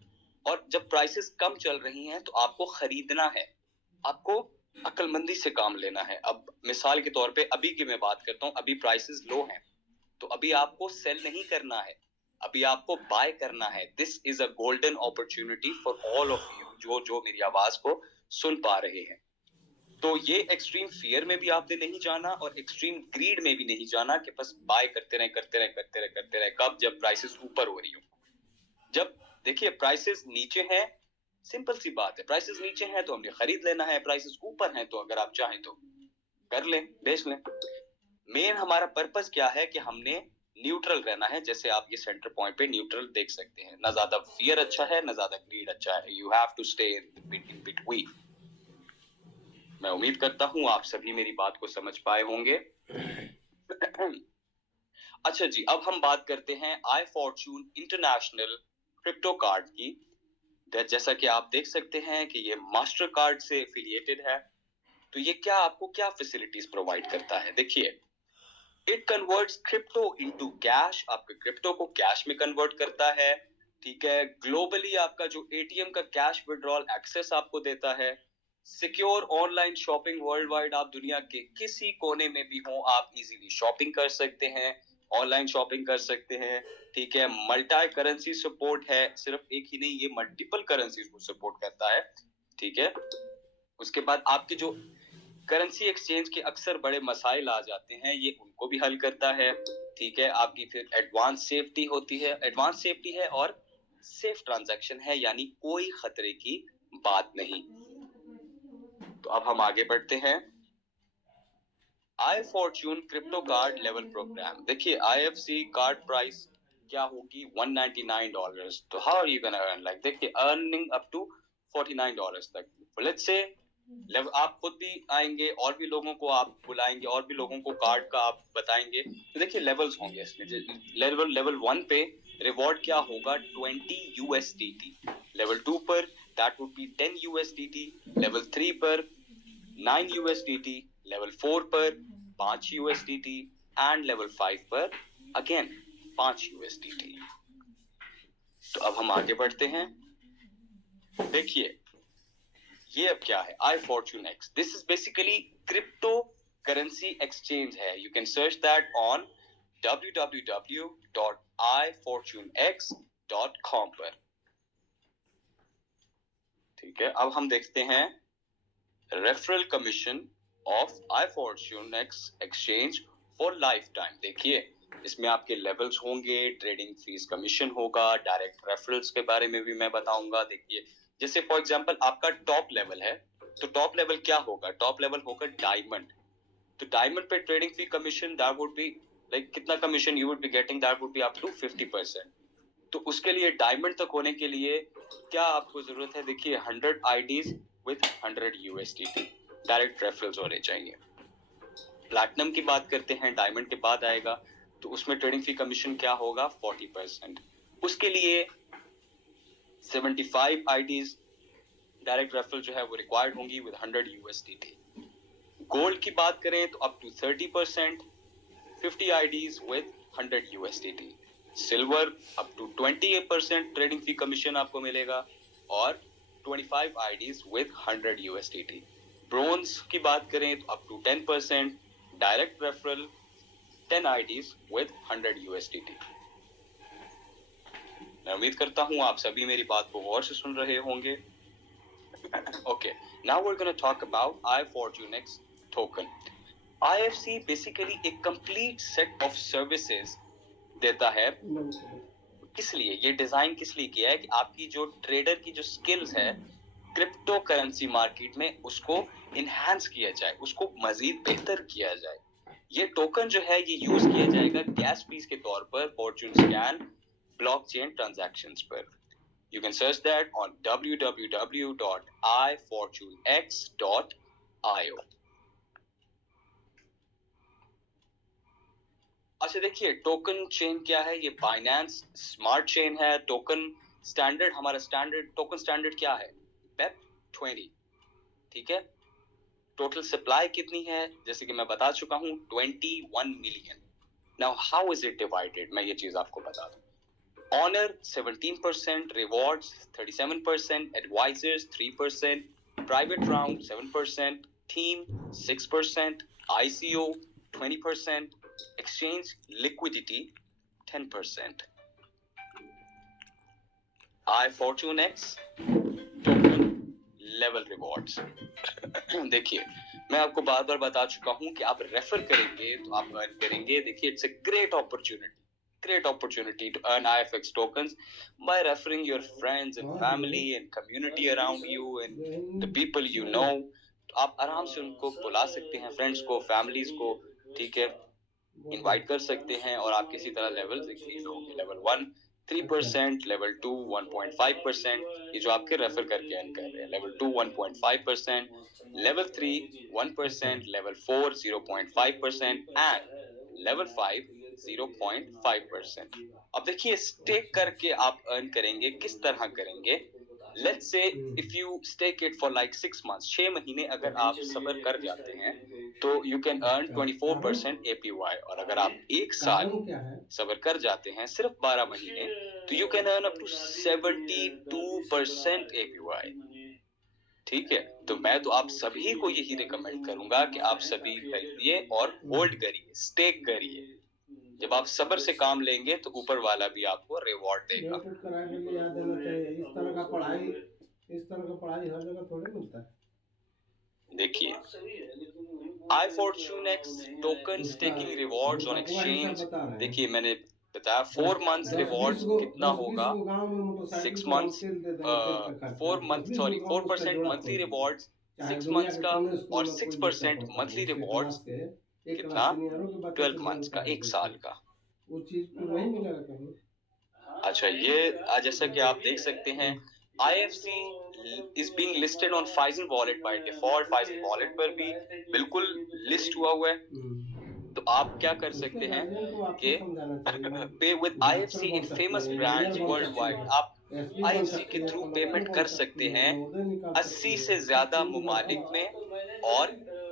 और जब प्राइसेस कम चल रही हैं तो आपको खरीदना है, आपको अक्लमंदी से काम लेना है। अब मिसाल के तौर पे अभी की मैं बात करता हूं, अभी प्राइसेस लो हैं तो अभी आपको सेल नहीं करना है, अभी आपको बाय करना है। This is a golden opportunity for all of you जो मेरी आवाज को सुन पा रहे हैं। तो ये एक्सट्रीम फियर में भी आपने नहीं जाना और एक्सट्रीम ग्रीड में भी नहीं जाना कि बस बाय करते रहे कब, जब प्राइसेस ऊपर हो रही हो। जब देखिए प्राइसेस नीचे हैं, सिंपल सी बात है, प्राइसेस नीचे हैं तो हमने खरीद लेना है, प्राइसेस ऊपर हैं तो अगर आप चाहें तो कर लें, बेच लें। मेन हमारा पर्पस क्या है कि हमने न्यूट्रल रहना है। जैसे आप ये सेंटर पॉइंट पे न्यूट्रल देख सकते हैं, ना ज्यादा फियर अच्छा है ना ज्यादा ग्रीड अच्छा है, you have to stay in between. मैं उम्मीद करता हूं आप सभी मेरी बात को समझ पाए होंगे। अच्छा जी, अब हम बात करते हैं I Fortune international crypto card की। जैसा कि आप देख सकते हैं कि ये मास्टर कार्ड से एफिलिएटेड है। तो ये क्या आपको क्या फैसिलिटीज प्रोवाइड करता है, देखिए it converts crypto into cash, आपके क्रिप्टो को कैश में कन्वर्ट करता है। ठीक है, ग्लोबली आपका जो एटीएम का कैश विड्रॉल एक्सेस आपको देता है। Secure online shopping, world wide आप दुनिया के किसी कोने में भी हो आप इजीली शॉपिंग कर सकते हैं, ऑनलाइन शॉपिंग कर सकते हैं। ठीक है, मल्टी करेंसी सपोर्ट है, सिर्फ एक ही नहीं, ये मल्टीपल करेंसीज को सपोर्ट करता है। ठीक है, उसके बाद आपके जो करेंसी एक्सचेंज के अक्सर बड़े मसाइल आ जाते हैं, ये उनको भी हल करता है। ठीक है, आपकी फिर एडवांस सेफ्टी होती है, एडवांस सेफ्टी है और सेफ ट्रांजैक्शन है, यानी कोई खतरे की बात नहीं। तो अब हम आगे बढ़ते हैं। I Fortune crypto card level programme. देखिए IFC कार्ड प्राइस क्या होगी $199। तो how are you gonna earn, like देखिए अर्निंग अप टू $49 तक। लेट्स से आप खुद भी आएंगे और भी लोगों को आप बुलाएंगे और भी लोगों को कार्ड का आप बताएंगे, तो देखिए लेवल्स होंगे इसमें। लेवल 1 पे रिवॉर्ड क्या होगा 20 USDT, लेवल 2 पर that would B 10 USDT, level 3 पर 9 USDT, लेवल 4 पर 5 USDT एंड लेवल 5 पर अगेन 5 USDT। तो अब हम आगे बढ़ते हैं। देखिए ये अब क्या है I Fortune X, this is basically crypto currency exchange है। You can search that on www.ifortunex.com पर। ठीक है, अब हम देखते हैं referral commission of I Fortune X exchange for life time. देखिए इसमें आपके लेवल्स होंगे, ट्रेडिंग फीस कमीशन होगा, डायरेक्ट रेफरल्स के बारे में भी मैं बताऊंगा। देखिए जैसे फॉर एग्जांपल आपका टॉप लेवल है, तो टॉप लेवल क्या होगा, टॉप लेवल होगा डायमंड। तो डायमंड पे trading fee commission that would be like कितना commission you would be getting, that would be up to 50%। तो उसके लिए डायमंड तक होने के लिए क्या आपको जरूरत है, देखिए 100 IDs with 100 USDT direct referrals होने चाहिए। प्लैटिनम की बात करते हैं, डायमंड के बाद आएगा, तो उसमें ट्रेडिंग फी कमीशन क्या होगा 40%। उसके लिए 75 IDs डायरेक्ट रेफरल जो है वो रिक्वायर्ड होंगी विद 100 USDT। गोल्ड की बात करें तो up to 30%, 50 IDs with 100 USDT। Silver up to 28% trading fee commission आपको मिलेगा और 25 IDs विद 100 USDT। ब्रोंज की बात करें तो up to 10%, direct referral 10 IDs with 100 USDT। मैं उम्मीद करता हूँ आप सभी मेरी बात को गौर से सुन रहे होंगे. Okay, now we're going to talk about iFortunex token. IFC basically एक complete set of services देता है. किस लिए ये डिजाइन किस लिए किया है कि आपकी जो ट्रेडर की जो स्किल्स है क्रिप्टो करेंसी मार्केट में उसको इनहांस किया जाए, उसको मजीद बेहतर किया जाए. ये टोकन जो है ये यूज किया जाएगा गैस फीस के तौर पर फॉर्चून स्कैन ब्लॉकचेन ट्रांजैक्शंस पर. You can search that on www.ifortunex.io. अच्छा देखिए टोकन चेन क्या है. ये बाइनेंस स्मार्ट चेन है. टोकन स्टैंडर्ड हमारा स्टैंडर्ड टोकन स्टैंडर्ड क्या है बेप 20. ठीक है. टोटल सप्लाई कितनी है जैसे कि मैं बता चुका हूँ 21 million. Now how is it divided मैं ये चीज आपको बता दूं. Honor 17%, rewards 37%, advisors 3%, private round 7%, team 6%, ICO 20%, exchange liquidity 10%. iFortunex token level rewards. देखिए मैं आपको बार बार बता चुका हूं कि आप रेफर करेंगे तो आप अर्न करेंगे. देखिए it's a great opportunity to earn IFX tokens by referring your friends and family and community around you and the people you know. तो आप आराम से उनको बुला सकते हैं, फ्रेंड्स को, फैमिलीज को. ठीक है, इनवाइट कर सकते हैं और आप किसी तरह लेवल इंक्रीज होंगे. लेवल 1 3%, लेवल 2 1.5%, ये जो आपके रेफर करके अर्न कर रहे हैं. Level 2 1.5%, level 3 1%, level 4 0.5% and level 5 0.5%. अब देखिए स्टेक करके आप अर्न करेंगे. किस तरह करेंगे? Let's say if you stake it for like 6 months, 6 महीने अगर आप सब्र कर जाते हैं तो you can earn 24% APY. और अगर आप एक साल सब्र कर जाते हैं सिर्फ 12 महीने तो you can earn up to 72% APY. ठीक है, तो मैं तो आप सभी को यही रिकमेंड करूंगा कि आप सभी खरीदिए और होल्ड करिए, स्टेक करिए. जब आप सब्र से काम लेंगे तो ऊपर वाला भी आपको रिवॉर्ड देगा. इस तरह का पढ़ाई हर जगह थोड़ी मिलता है. देखिए iFortunex token staking rewards on exchange. देखिए मैंने बताया 4 months रिवॉर्ड्स कितना होगा. 6 months 4% मंथली रिवॉर्ड्स 6 months का और 6% मंथली रिवॉर्ड्स कितना 12 months का, एक साल का. वो चीज तो नहीं मिलेगा कहीं. अच्छा ये जैसा कि आप देख सकते हैं IFC is being listed on Phison Wallet by default. Phison Wallet पर भी बिल्कुल लिस्ट हुआ है. तो आप क्या कर सकते हैं कि पे with IFC in famous brands world wide. आप IFC के थ्रू पेमेंट कर सकते हैं 80 से ज्यादा ममालिक में और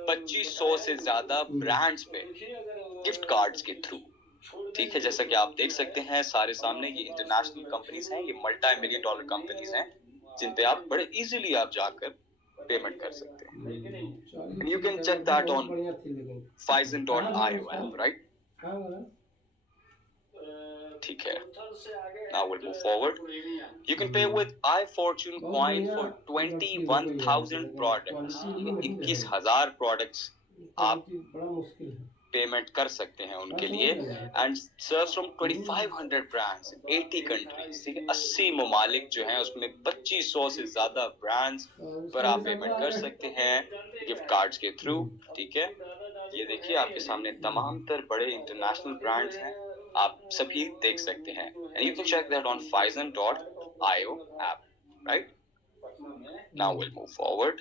2500 से ज्यादा ब्रांड्स पे गिफ्ट कार्ड्स के थ्रू. ठीक है, जैसा कि आप देख सकते हैं सारे सामने ये इंटरनेशनल कंपनीज हैं, ये $multi million कंपनीज हैं जिन पे आप बड़े इजीली आप जाकर पेमेंट कर सकते हैं. You can check that on Phison.io app, right? ठीक है. Now we'll move forward. You can pay with iFortune coin for 21,000 products. 21,000 products आप पेमेंट कर सकते हैं उनके लिए. And serves from 2500 brands in 80 countries. ठीक है, 80 ममालिक जो हैं उसमें 2500 से ज्यादा ब्रांड्स पर आप पेमेंट कर सकते हैं गिफ्ट कार्ड्स के थ्रू. ठीक है, ये देखिए आपके सामने तमाम तर बड़े इंटरनेशनल ब्रांड्स हैं, आप सभी देख सकते हैं. And you can check that on Phison.io app, right? Now we'll move forward.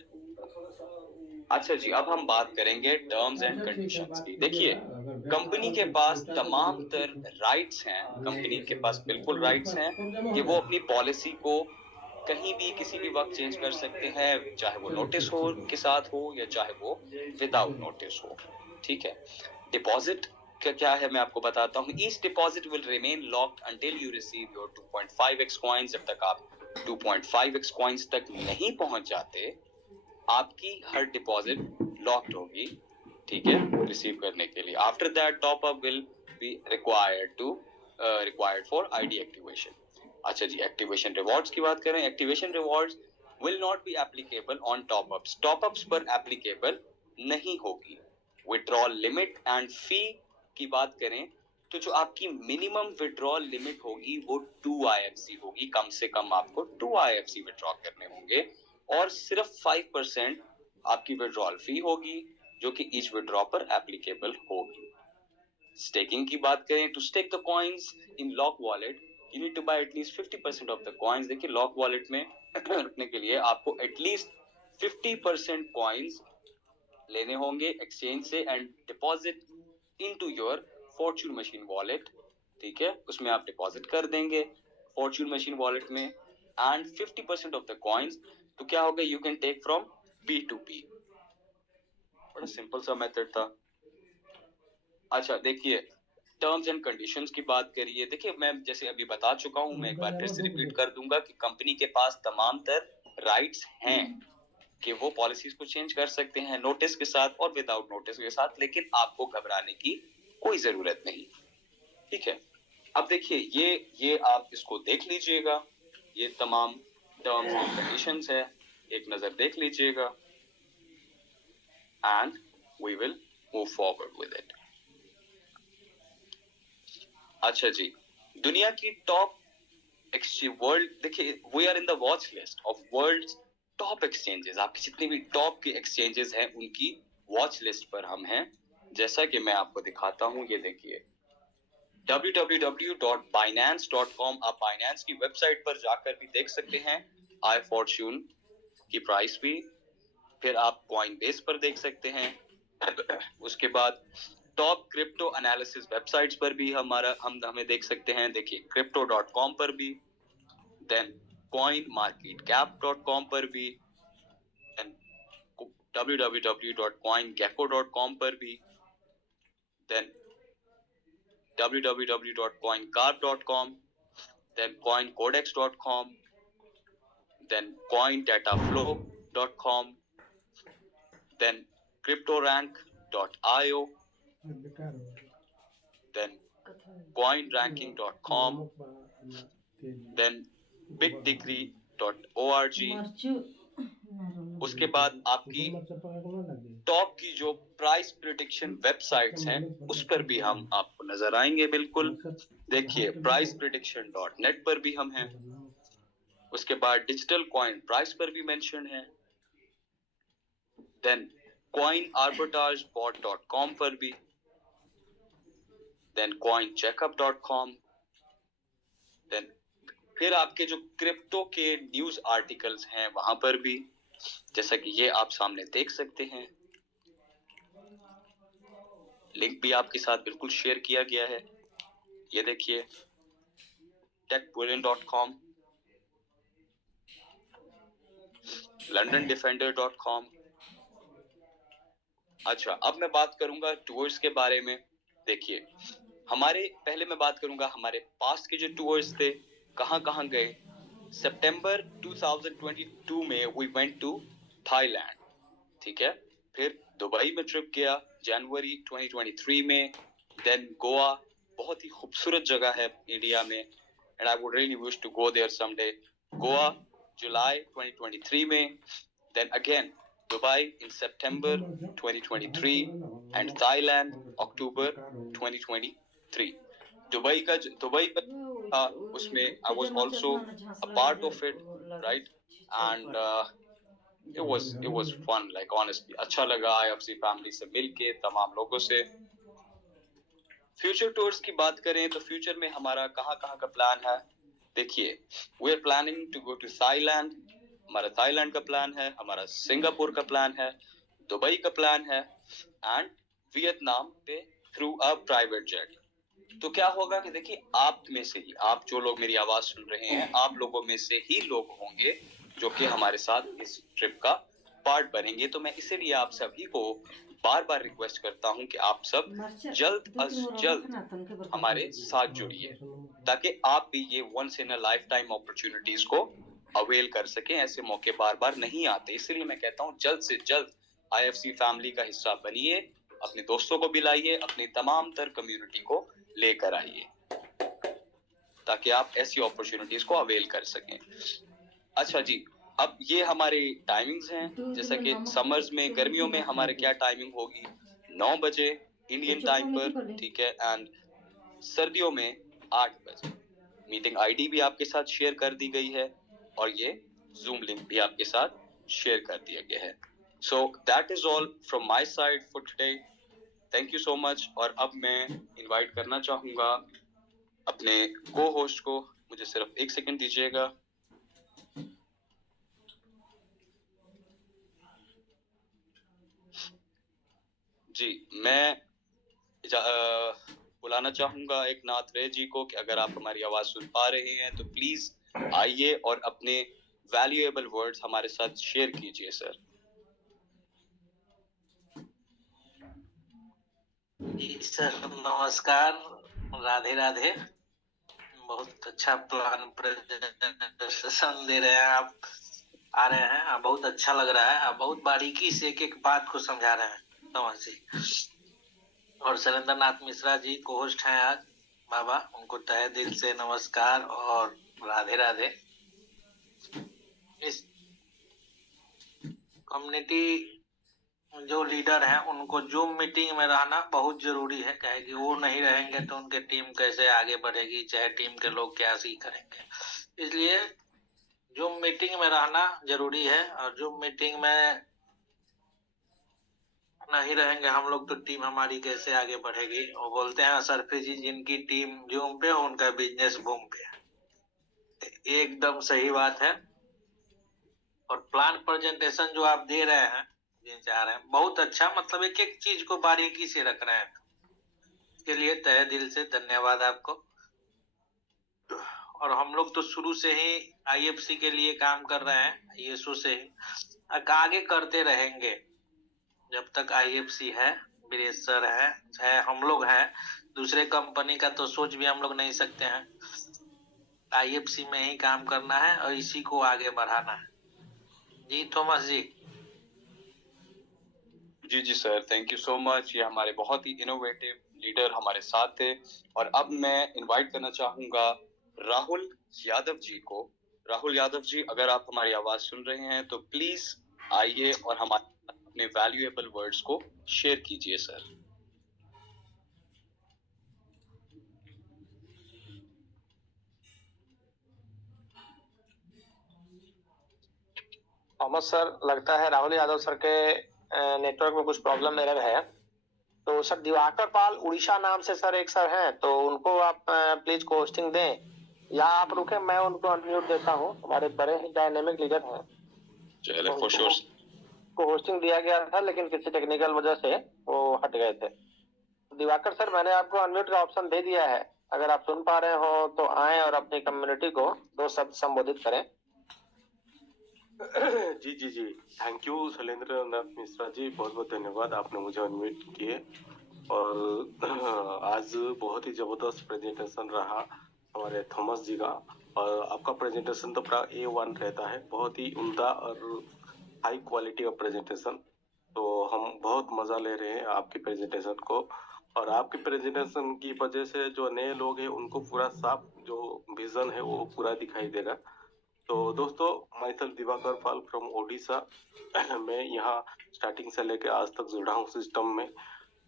अच्छा जी, अब हम बात करेंगे टर्म्स एंड कंडीशंस की. देखिए कंपनी के पास तमाम तर राइट्स हैं. कंपनी के पास बिल्कुल राइट्स हैं कि वो अपनी पॉलिसी को कहीं भी किसी भी वक्त चेंज कर सकते हैं, चाहे वो नोटिस हो के साथ हो या चाहे वो विदाउट नोटिस हो. ठीक है, डिपॉजिट क्या है मैं आपको बताता हूँ. Each deposit will remain locked until you receive your 2.5x coins. जब तक आप 2.5x कॉइंस तक नहीं पहुंच जाते आपकी हर डिपॉजिट लॉक्ड होगी. ठीक है, रिसीव करने के लिए. After that top up will be required for ID activation. अच्छा जी, एक्टिवेशन रिवॉर्ड्स की बात करें, activation rewards will not be applicable on topups, topups पर एप्लीकेबल नहीं होगी। विड्रॉल लिमिट एंड फी की बात करें तो जो आपकी मिनिमम विड्रॉल लिमिट होगी वो 2 IFC होगी, कम से कम आपको 2 IFC विड्रॉ करने होंगे, और सिर्फ 5% आपकी विड्रॉल फी होगी जो कि ईच विड्रॉ पर एप्लीकेबल होगी। स्टेकिंग की बात करें, to stake the coins in lock wallet you need to buy at least 50% of the coins. देखिए लॉक वॉलेट में रखने के लिए आपको एटलीस्ट 50% कॉइन्स लेने होंगे एक्सचेंज से and deposit into your Fortune machine wallet, ठीक है, उसमें आप डिपॉजिट कर देंगे फॉर्च्यून मशीन वॉलेट में, एंड 50% ऑफ द कॉइन्स तो क्या होगा, you can take from P2P। बड़ा सिंपल सा मेथड था। अच्छा देखिए टर्म्स एंड कंडीशंस की बात करिए, देखिए मैं जैसे अभी बता चुका हूं, मैं एक बार फिर से रिपीट कर दूंगा कि कंपनी के पास तमाम तर राइट्स हैं कि वो पॉलिसीज को चेंज कर सकते हैं नोटिस के साथ और विदाउट नोटिस के साथ, लेकिन आपको घबराने की कोई जरूरत नहीं, ठीक है। अब देखिए ये आप इसको देख लीजिएगा, ये तमाम टर्म्स एंड कंडीशंस है, एक नजर देख लीजिएगा and we will move forward with it. अच्छा जी, दुनिया की टॉप एक्सचेंज वर्ल्ड, देखिए we are in the watch list of world top exchanges, आपकी जितनी भी टॉप के एक्सचेंजेस हैं उनकी वॉच लिस्ट पर हम हैं। जैसा कि मैं आपको दिखाता हूं, ये देखिए www.binance.com, आप बाइनेंस की वेबसाइट पर जाकर भी देख सकते हैं आई फॉर्च्यून की प्राइस भी, फिर आप कॉइनबेस पर देख सकते हैं उसके बाद टॉप क्रिप्टो एनालिसिस वेबसाइट्स पर भी हमें देख सकते हैं, देखिए crypto.com पर भी, देन coinmarketcap.com पर भी, देन www.coingecko.com पर भी, then www.coincarp.com, then coincodex.com, then coindataflow.com, then cryptorank.io, then coinranking.com, then bitdegree.org। उसके बाद आपकी टॉप की जो प्राइस प्रेडिक्शन वेबसाइट्स हैं उस पर भी हम आपको नजर आएंगे बिल्कुल। देखिए priceprediction.net पर भी हम हैं, उसके बाद डिजिटल कॉइन प्राइस पर भी मेंशन है, देन coinarbitragebot.com पर भी, देन coincheckup.com, देन फिर आपके जो क्रिप्टो के न्यूज आर्टिकल्स हैं वहां पर भी, जैसा कि ये आप सामने देख सकते हैं, लिंक भी आपके साथ बिल्कुल शेयर किया गया है, ये देखिए techbullion.com, londondefender.com। अच्छा अब मैं बात करूंगा टूर्स के बारे में। देखिए पहले मैं बात करूंगा हमारे पास्ट के जो टूर्स थे, कहां गए। सितंबर 2022 में वी वेंट टू थाईलैंड, ठीक है, फिर दुबई में ट्रिप किया जनवरी 2023 में, देन गोवा, बहुत ही खूबसूरत जगह है इंडिया में and I would really wish to go there someday, Goa जुलाई 2023 में, देन अगेन दुबई इन सितंबर 2023 एंड थाईलैंड अक्टूबर 2023। दुबई का उसमें I was also a part of it, right, and it was fun, like honestly अच्छा लगा IFC family से मिलके, तमाम लोगों से। फ्यूचर टूर्स की बात करें तो फ्यूचर में हमारा कहां का प्लान है। देखिए we are planning to go to Thailand, हमारा थाईलैंड का प्लान है, हमारा सिंगापुर का प्लान है, दुबई का प्लान है एंड वियतनाम पे थ्रू अ प्राइवेट जेट। तो क्या होगा कि देखिए आप में से ही, आप जो लोग मेरी आवाज सुन रहे हैं, आप लोगों में से ही लोग होंगे जो कि हमारे साथ इस ट्रिप का पार्ट बनेंगे। तो मैं इसीलिए आप सभी को बार बार रिक्वेस्ट करता हूं कि आप सब जल्द अज जल्द हमारे साथ जुड़िए ताकि आप भी ये once in a lifetime opportunities को अवेल कर सकें। ऐसे मौके बार बार नहीं आते, इसलिए मैं कहता हूं जल्द से जल्द IFC फैमिली का हिस्सा बनिए, अपने दोस्तों को भी लाइए, अपनी तमाम तर कम्युनिटी को लेकर आइए ताकि आप ऐसी अपॉर्चुनिटीज को अवेल कर सकें। अच्छा जी, अब ये हमारे टाइमिंग्स हैं, जैसा कि समर्स में, गर्मियों में हमारे क्या टाइमिंग होगी, 9 बजे इंडियन टाइम पर, ठीक है, एंड सर्दियों में 8 बजे। मीटिंग आईडी भी आपके साथ शेयर कर दी गई है और ये जूम लिंक भी आपके साथ शेयर कर दिया गया है। So that is all from my side for today. Thank you so much. और अब मैं इनवाइट करना चाहूंगा अपने को होस्ट को। मुझे सिर्फ 1 सेकंड दीजिएगा। जी, मैं बुलाना चाहूंगा एक नाथ रे जी को कि अगर आप हमारी आवाज सुन पा रहे हैं तो प्लीज आइए और अपने वैल्यूएबल वर्ड्स हमारे साथ शेयर कीजिए सर। जी सर, नमस्कार, राधे राधे। बहुत अच्छा प्लान प्रेजेंटेशन दे रहे हैं आप, आ रहे हैं, बहुत अच्छा लग रहा है। आप बहुत बारीकी से एक एक बात को समझा रहे हैं, समझ जी। और शैलेंद्र नाथ मिश्रा जी को होस्ट हैं आज, बाबा, उनको तहे दिल से नमस्कार और राधे राधे। इस कम्युनिटी जो लीडर हैं उनको जूम मीटिंग में रहना बहुत जरूरी है, कहे कि वो नहीं रहेंगे तो उनके टीम कैसे आगे बढ़ेगी, चाहे टीम के लोग क्या सी करेंगे। इसलिए जूम मीटिंग में रहना जरूरी है, और जूम मीटिंग में नहीं रहेंगे हम लोग तो टीम हमारी कैसे आगे बढ़ेगी। वो बोलते हैं सरफी जी, जिनकी टीम जूम पे हो उनका बिजनेस बूम पे है। एकदम सही बात है। और प्लान प्रेजेंटेशन जो आप दे रहे हैं, चाह रहे हैं, बहुत अच्छा, मतलब एक एक चीज को बारीकी से रख रहे हैं। इसके लिए तहे दिल से धन्यवाद आपको। और हम लोग तो शुरू से ही आईएफसी के लिए काम कर रहे हैं, आईएसओ से ही आगे करते रहेंगे जब तक आईएफसी है, वीरेश सर है, चाहे हम लोग हैं। दूसरे कंपनी का तो सोच भी हम लोग नहीं सकते हैं। आईएफसी में ही काम करना है और इसी को आगे बढ़ाना है। जी थॉमस जी। जी जी sir, thank you so much. ये हमारे बहुत ही इनोवेटिव लीडर हमारे साथ थे। और अब मैं इनवाइट करना चाहूंगा राहुल यादव जी को। राहुल यादव जी, अगर आप हमारी आवाज सुन रहे हैं तो प्लीज आइए और हमारे अपने वैल्यूएबल वर्ड्स को शेयर कीजिए सर। थॉमस सर, लगता है राहुल यादव सर के नेटवर्क में कुछ प्रॉब्लम एरर है। तो सर दिवाकर पाल उड़ीसा नाम से सर एक सर हैं, तो उनको आप प्लीज होस्टिंग दें, या आप रुके, मैं उनको अनम्यूट देता हूँ। हमारे बड़े ही डायनेमिक लीडर हैं। चलिए, फॉर श्योर को होस्टिंग दिया गया था, लेकिन किसी टेक्निकल वजह से वो हट गए थे। दिवाकर सर, मैंने आपको अनम्यूट का ऑप्शन दे दिया है, अगर आप सुन पा रहे हो तो आए और अपनी कम्युनिटी को 2 शब्द संबोधित करें। जी जी जी, थैंक यू शैलेंद्र नाथ मिश्रा जी, बहुत बहुत धन्यवाद, आपने मुझे अनम्यूट किए। और आज बहुत ही जबरदस्त प्रेजेंटेशन रहा हमारे थॉमस जी का। और आपका प्रेजेंटेशन तो पूरा A1 रहता है, बहुत ही उम्दा और हाई क्वालिटी ऑफ प्रेजेंटेशन। तो हम बहुत मजा ले रहे हैं आपकी प्रेजेंटेशन को। और आपकी प्रेजेंटेशन की वजह से जो नए लोग हैं उनको पूरा साफ जो विजन है वो पूरा दिखाई देगा। तो दोस्तों, my self Diwakar Pal from Odisha. मैं यहाँ स्टार्टिंग से लेकर आज तक जुड़ा हूँ सिस्टम में।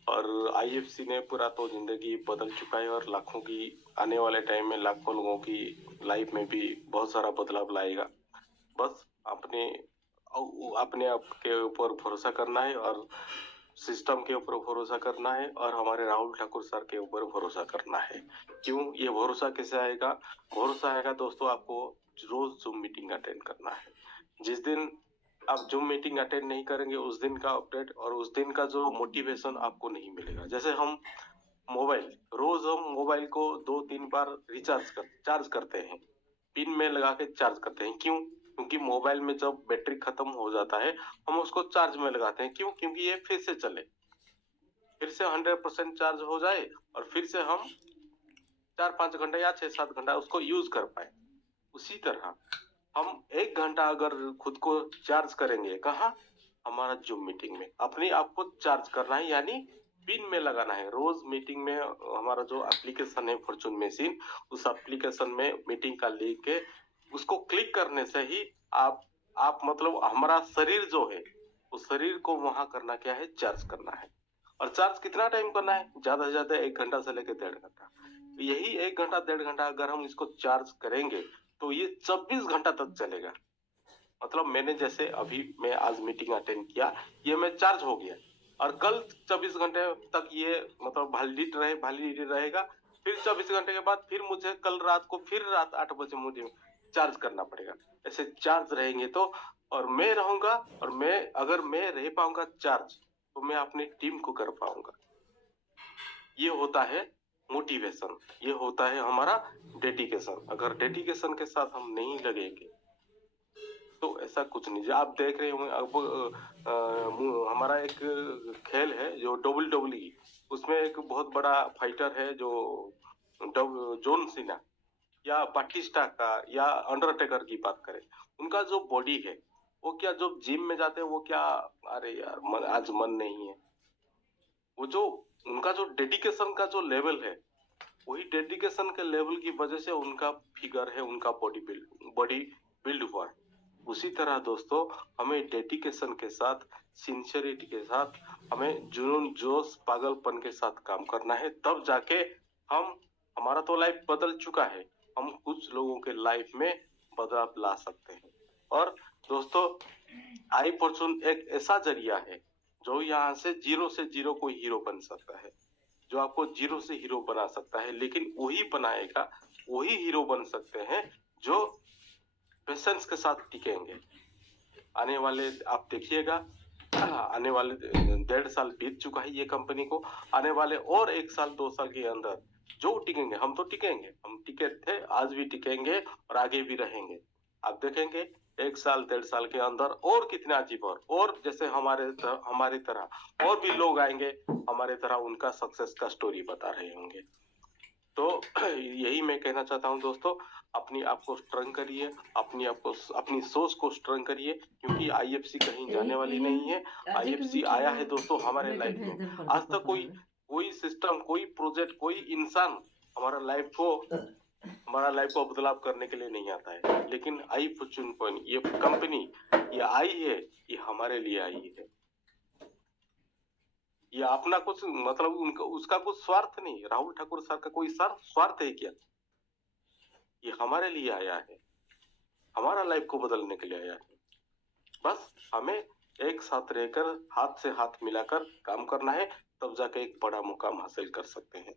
और आईएफसी ने पूरा तो जिंदगी बदल चुका है, और लाखों की आने वाले टाइम में लाखों लोगों की लाइफ में भी बहुत सारा बदलाव लाएगा। बस अपने आप के ऊपर भरोसा करना है, और सिस्टम के ऊपर भरोसा करना है, और हमारे राहुल ठाकुर सर के ऊपर भरोसा करना है। क्यों ये भरोसा कैसे आएगा? भरोसा आएगा दोस्तों, आपको रोज जूम मीटिंग अटेंड करना है। जिस दिन आप जूम मीटिंग अटेंड नहीं करेंगे उस दिन का अपडेट और उस दिन का जो मोटिवेशन आपको नहीं मिलेगा। जैसे हम रोज हम मोबाइल को 2-3 बार चार्ज करते हैं, पिन में लगा के चार्ज करते हैं। क्यों? क्योंकि मोबाइल में जब बैटरी खत्म हो जाता है हम उसको चार्ज में लगाते हैं। क्यों? क्योंकि ये फिर से चले, फिर से 100% चार्ज हो जाए, और फिर से हम 4-5 घंटा या 6-7 घंटा उसको यूज कर पाए। उसी तरह हम 1 घंटा अगर खुद को चार्ज करेंगे, कहाँ? हमारा जूम मीटिंग में अपने आप को चार्ज करना है, यानी पिन में लगाना है। रोज मीटिंग में हमारा जो एप्लीकेशन है फॉर्चून मशीन, उस एप्लीकेशन में मीटिंग का लिंक है, उसको क्लिक करने से ही आप मतलब हमारा शरीर जो है उस शरीर को वहां करना क्या है, चार्ज करना है। और चार्ज कितना टाइम करना है, ज्यादा से ज्यादा 1 घंटा से लेकर 1.5 घंटा। यही 1 घंटा 1.5 घंटा अगर हम इसको चार्ज करेंगे तो ये 24 घंटा तक चलेगा। मतलब मैंने जैसे अभी मैं आज मीटिंग अटेंड किया, ये मैं चार्ज हो गया, और कल 24 घंटे तक ये मतलब वैलिडिटी रहेगा। फिर 24 घंटे के बाद फिर मुझे कल रात को फिर रात 8 बजे मुझे चार्ज करना पड़ेगा। ऐसे चार्ज रहेंगे तो, और मैं रहूंगा, और अगर मैं रह पाऊंगा चार्ज, तो मैं अपनी टीम को कर पाऊंगा। ये होता है मोटिवेशन, ये होता है हमारा डेडिकेशन। अगर डेडिकेशन के साथ हम नहीं लगेंगे तो ऐसा कुछ नहीं। जो आप देख रहे होंगे अब हमारा एक खेल है जो WWE, उसमें एक बहुत बड़ा फाइटर है जो जॉन सीना या बाटिस्टा का या अंडरटेकर की बात करें, उनका जो बॉडी है वो क्या, जो जिम में जाते हैं वो क्या, अरे यार आज मन नहीं है, वो जो उनका जो डेडिकेशन का जो लेवल है, वही डेडिकेशन के लेवल की वजह से उनका फिगर है, उनका बॉडी बिल्ड हुआ है। उसी तरह दोस्तों, हमें डेडिकेशन के साथ, सिंसियरिटी के साथ, हमें जुनून जोश पागलपन के साथ काम करना है, तब जाके हमारा तो लाइफ बदल चुका है, हम कुछ लोगों के लाइफ में बदलाव ला सकते हैं। और दोस्तों, आई फॉर्चून एक ऐसा जरिया है जो यहाँ से जीरो कोई हीरो बन सकता है, जो आपको जीरो से हीरो बना सकता है। लेकिन वही बनाएगा, वही हीरो बन सकते हैं जो पेशेंस के साथ टिकेंगे। आने वाले आप देखिएगा, आने वाले 1.5 साल बीत चुका है ये कंपनी को, आने वाले और 1 साल 2 साल के अंदर जो टिकेंगे, हम तो टिकेंगे, हम टिके थे, आज भी टिकेंगे और आगे भी रहेंगे। आप देखेंगे 1 साल 1.5 साल के अंदर और कितने अजीब और जैसे हमारी तरह और भी लोग आएंगे, हमारे तरह उनका सक्सेस का स्टोरी बता रहे होंगे। तो यही मैं कहना चाहता हूँ दोस्तों, अपनी आप को स्ट्रॉन्ग करिए, अपनी सोच को स्ट्रॉन्ग करिए, क्योंकि आईएफसी कहीं जाने वाली नहीं है। आईएफसी आया है दोस्तों हमारे लाइफ में। आज तक कोई सिस्टम, कोई प्रोजेक्ट, कोई इंसान हमारा लाइफ को बदलाव करने के लिए नहीं आता है, लेकिन आई फॉर्चून पॉइंट ये कंपनी ये आई है, ये हमारे लिए आई है। ये अपना कुछ मतलब उसका कुछ स्वार्थ नहीं, राहुल ठाकुर सर का कोई स्वार्थ है क्या? ये हमारे लिए आया है, हमारा लाइफ को बदलने के लिए आया है। बस हमें एक साथ रहकर, हाथ से हाथ मिलाकर काम करना है, तब जाके एक बड़ा मुकाम हासिल कर सकते हैं।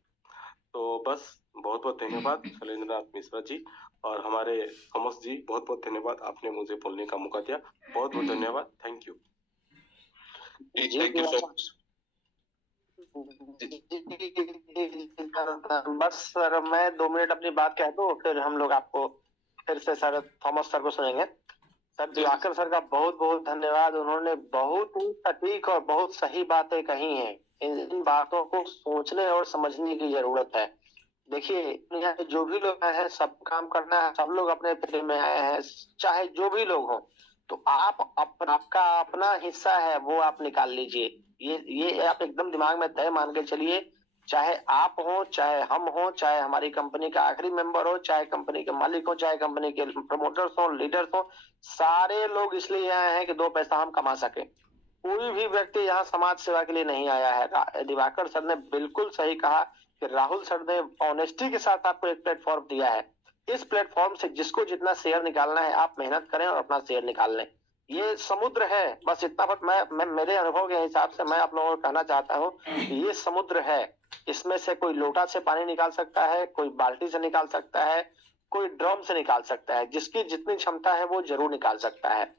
तो बस बहुत बहुत धन्यवाद शैलेंद्रनाथ मिश्रा जी, और हमारे थॉमस जी, बहुत बहुत धन्यवाद, आपने मुझे बोलने का मौका दिया। बहुत बहुत धन्यवाद, thank you. Thank you so much. बस सर, मैं 2 मिनट अपनी बात कह दूं, फिर हम लोग आपको फिर से सर थॉमस सर को सुनेंगे। सर दिवाकर सर का बहुत बहुत धन्यवाद, उन्होंने बहुत ही सटीक और बहुत सही बातें कही हैं। इन बातों को सोचने और समझने की जरूरत है। देखिए, यहाँ पे जो भी लोग आए हैं, सब काम करना है, सब लोग अपने फील्ड में आए हैं, चाहे जो भी लोग हों, तो आपका अपना हिस्सा है वो आप निकाल लीजिए। ये आप एकदम दिमाग में तय मान के चलिए, चाहे आप हो, चाहे हम हो, चाहे हमारी कंपनी का आखिरी मेंबर हो, चाहे कंपनी के मालिक हो, चाहे कंपनी के प्रमोटर्स हो, लीडर्स हो, सारे लोग इसलिए आए हैं कि 2 पैसा हम कमा सके। कोई भी व्यक्ति यहाँ समाज सेवा के लिए नहीं आया है। दिवाकर सर ने बिल्कुल सही कहा कि राहुल सर ने ऑनेस्टी के साथ आपको एक प्लेटफॉर्म दिया है। इस प्लेटफॉर्म से जिसको जितना शेयर निकालना है, आप मेहनत करें और अपना शेयर निकाल लें। ये समुद्र है, बस इतना बात मैं मेरे अनुभव के हिसाब से मैं आप लोगों को कहना चाहता हूँ कि ये समुद्र है, इसमें से कोई लोटा से पानी निकाल सकता है, कोई बाल्टी से निकाल सकता है, कोई ड्रम से निकाल सकता है, जिसकी जितनी क्षमता है वो जरूर निकाल सकता है।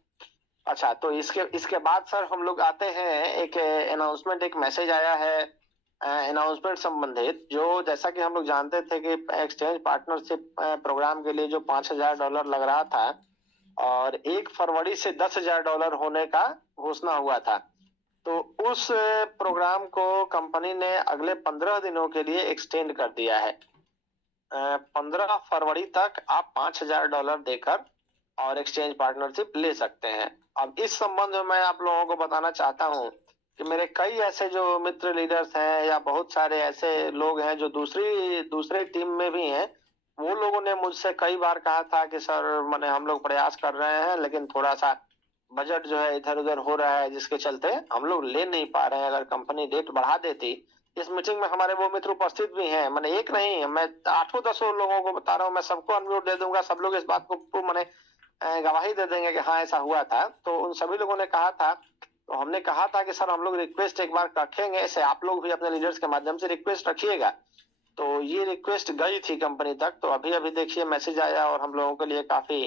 अच्छा, तो इसके बाद सर हम लोग आते हैं, एक अनाउंसमेंट, एक मैसेज आया है अनाउंसमेंट संबंधित, जो जैसा कि हम लोग जानते थे कि एक्सचेंज पार्टनरशिप प्रोग्राम के लिए जो $5,000 लग रहा था, और 1 फरवरी से $10,000 होने का घोषणा हुआ था। तो उस प्रोग्राम को कंपनी ने अगले 15 दिनों के लिए एक्सटेंड कर दिया है। 15 फरवरी तक आप $5,000 देकर और एक्सचेंज पार्टनरशिप ले सकते हैं। अब इस संबंध में मैं आप लोगों को बताना चाहता हूं कि मेरे कई ऐसे जो मित्र लीडर्स हैं या बहुत सारे ऐसे लोग हैं जो दूसरे टीम में भी हैं, वो लोगों ने मुझसे कई बार कहा था कि सर माने हम लोग प्रयास कर रहे हैं लेकिन थोड़ा सा बजट जो है इधर उधर हो रहा है जिसके चलते हम लोग ले नहीं पा रहे हैं। अगर कंपनी डेट बढ़ा देती, इस मीटिंग में हमारे वो मित्र उपस्थित भी हैं, मैंने एक नहीं, मैं 8-10 लोगों को बता रहा हूँ, मैं सबको अनम्यूट दे दूंगा, सब लोग इस बात को मैंने गवाही दे देंगे कि हाँ ऐसा हुआ था। तो उन सभी लोगों ने कहा था, तो हमने कहा था कि सर हम लोग रिक्वेस्ट एक बार रखेंगे, ऐसे आप लोग भी अपने लीडर्स के माध्यम से रिक्वेस्ट रखिएगा। तो ये रिक्वेस्ट गई थी कंपनी तक, तो अभी अभी देखिए मैसेज आया और हम लोगों के लिए काफी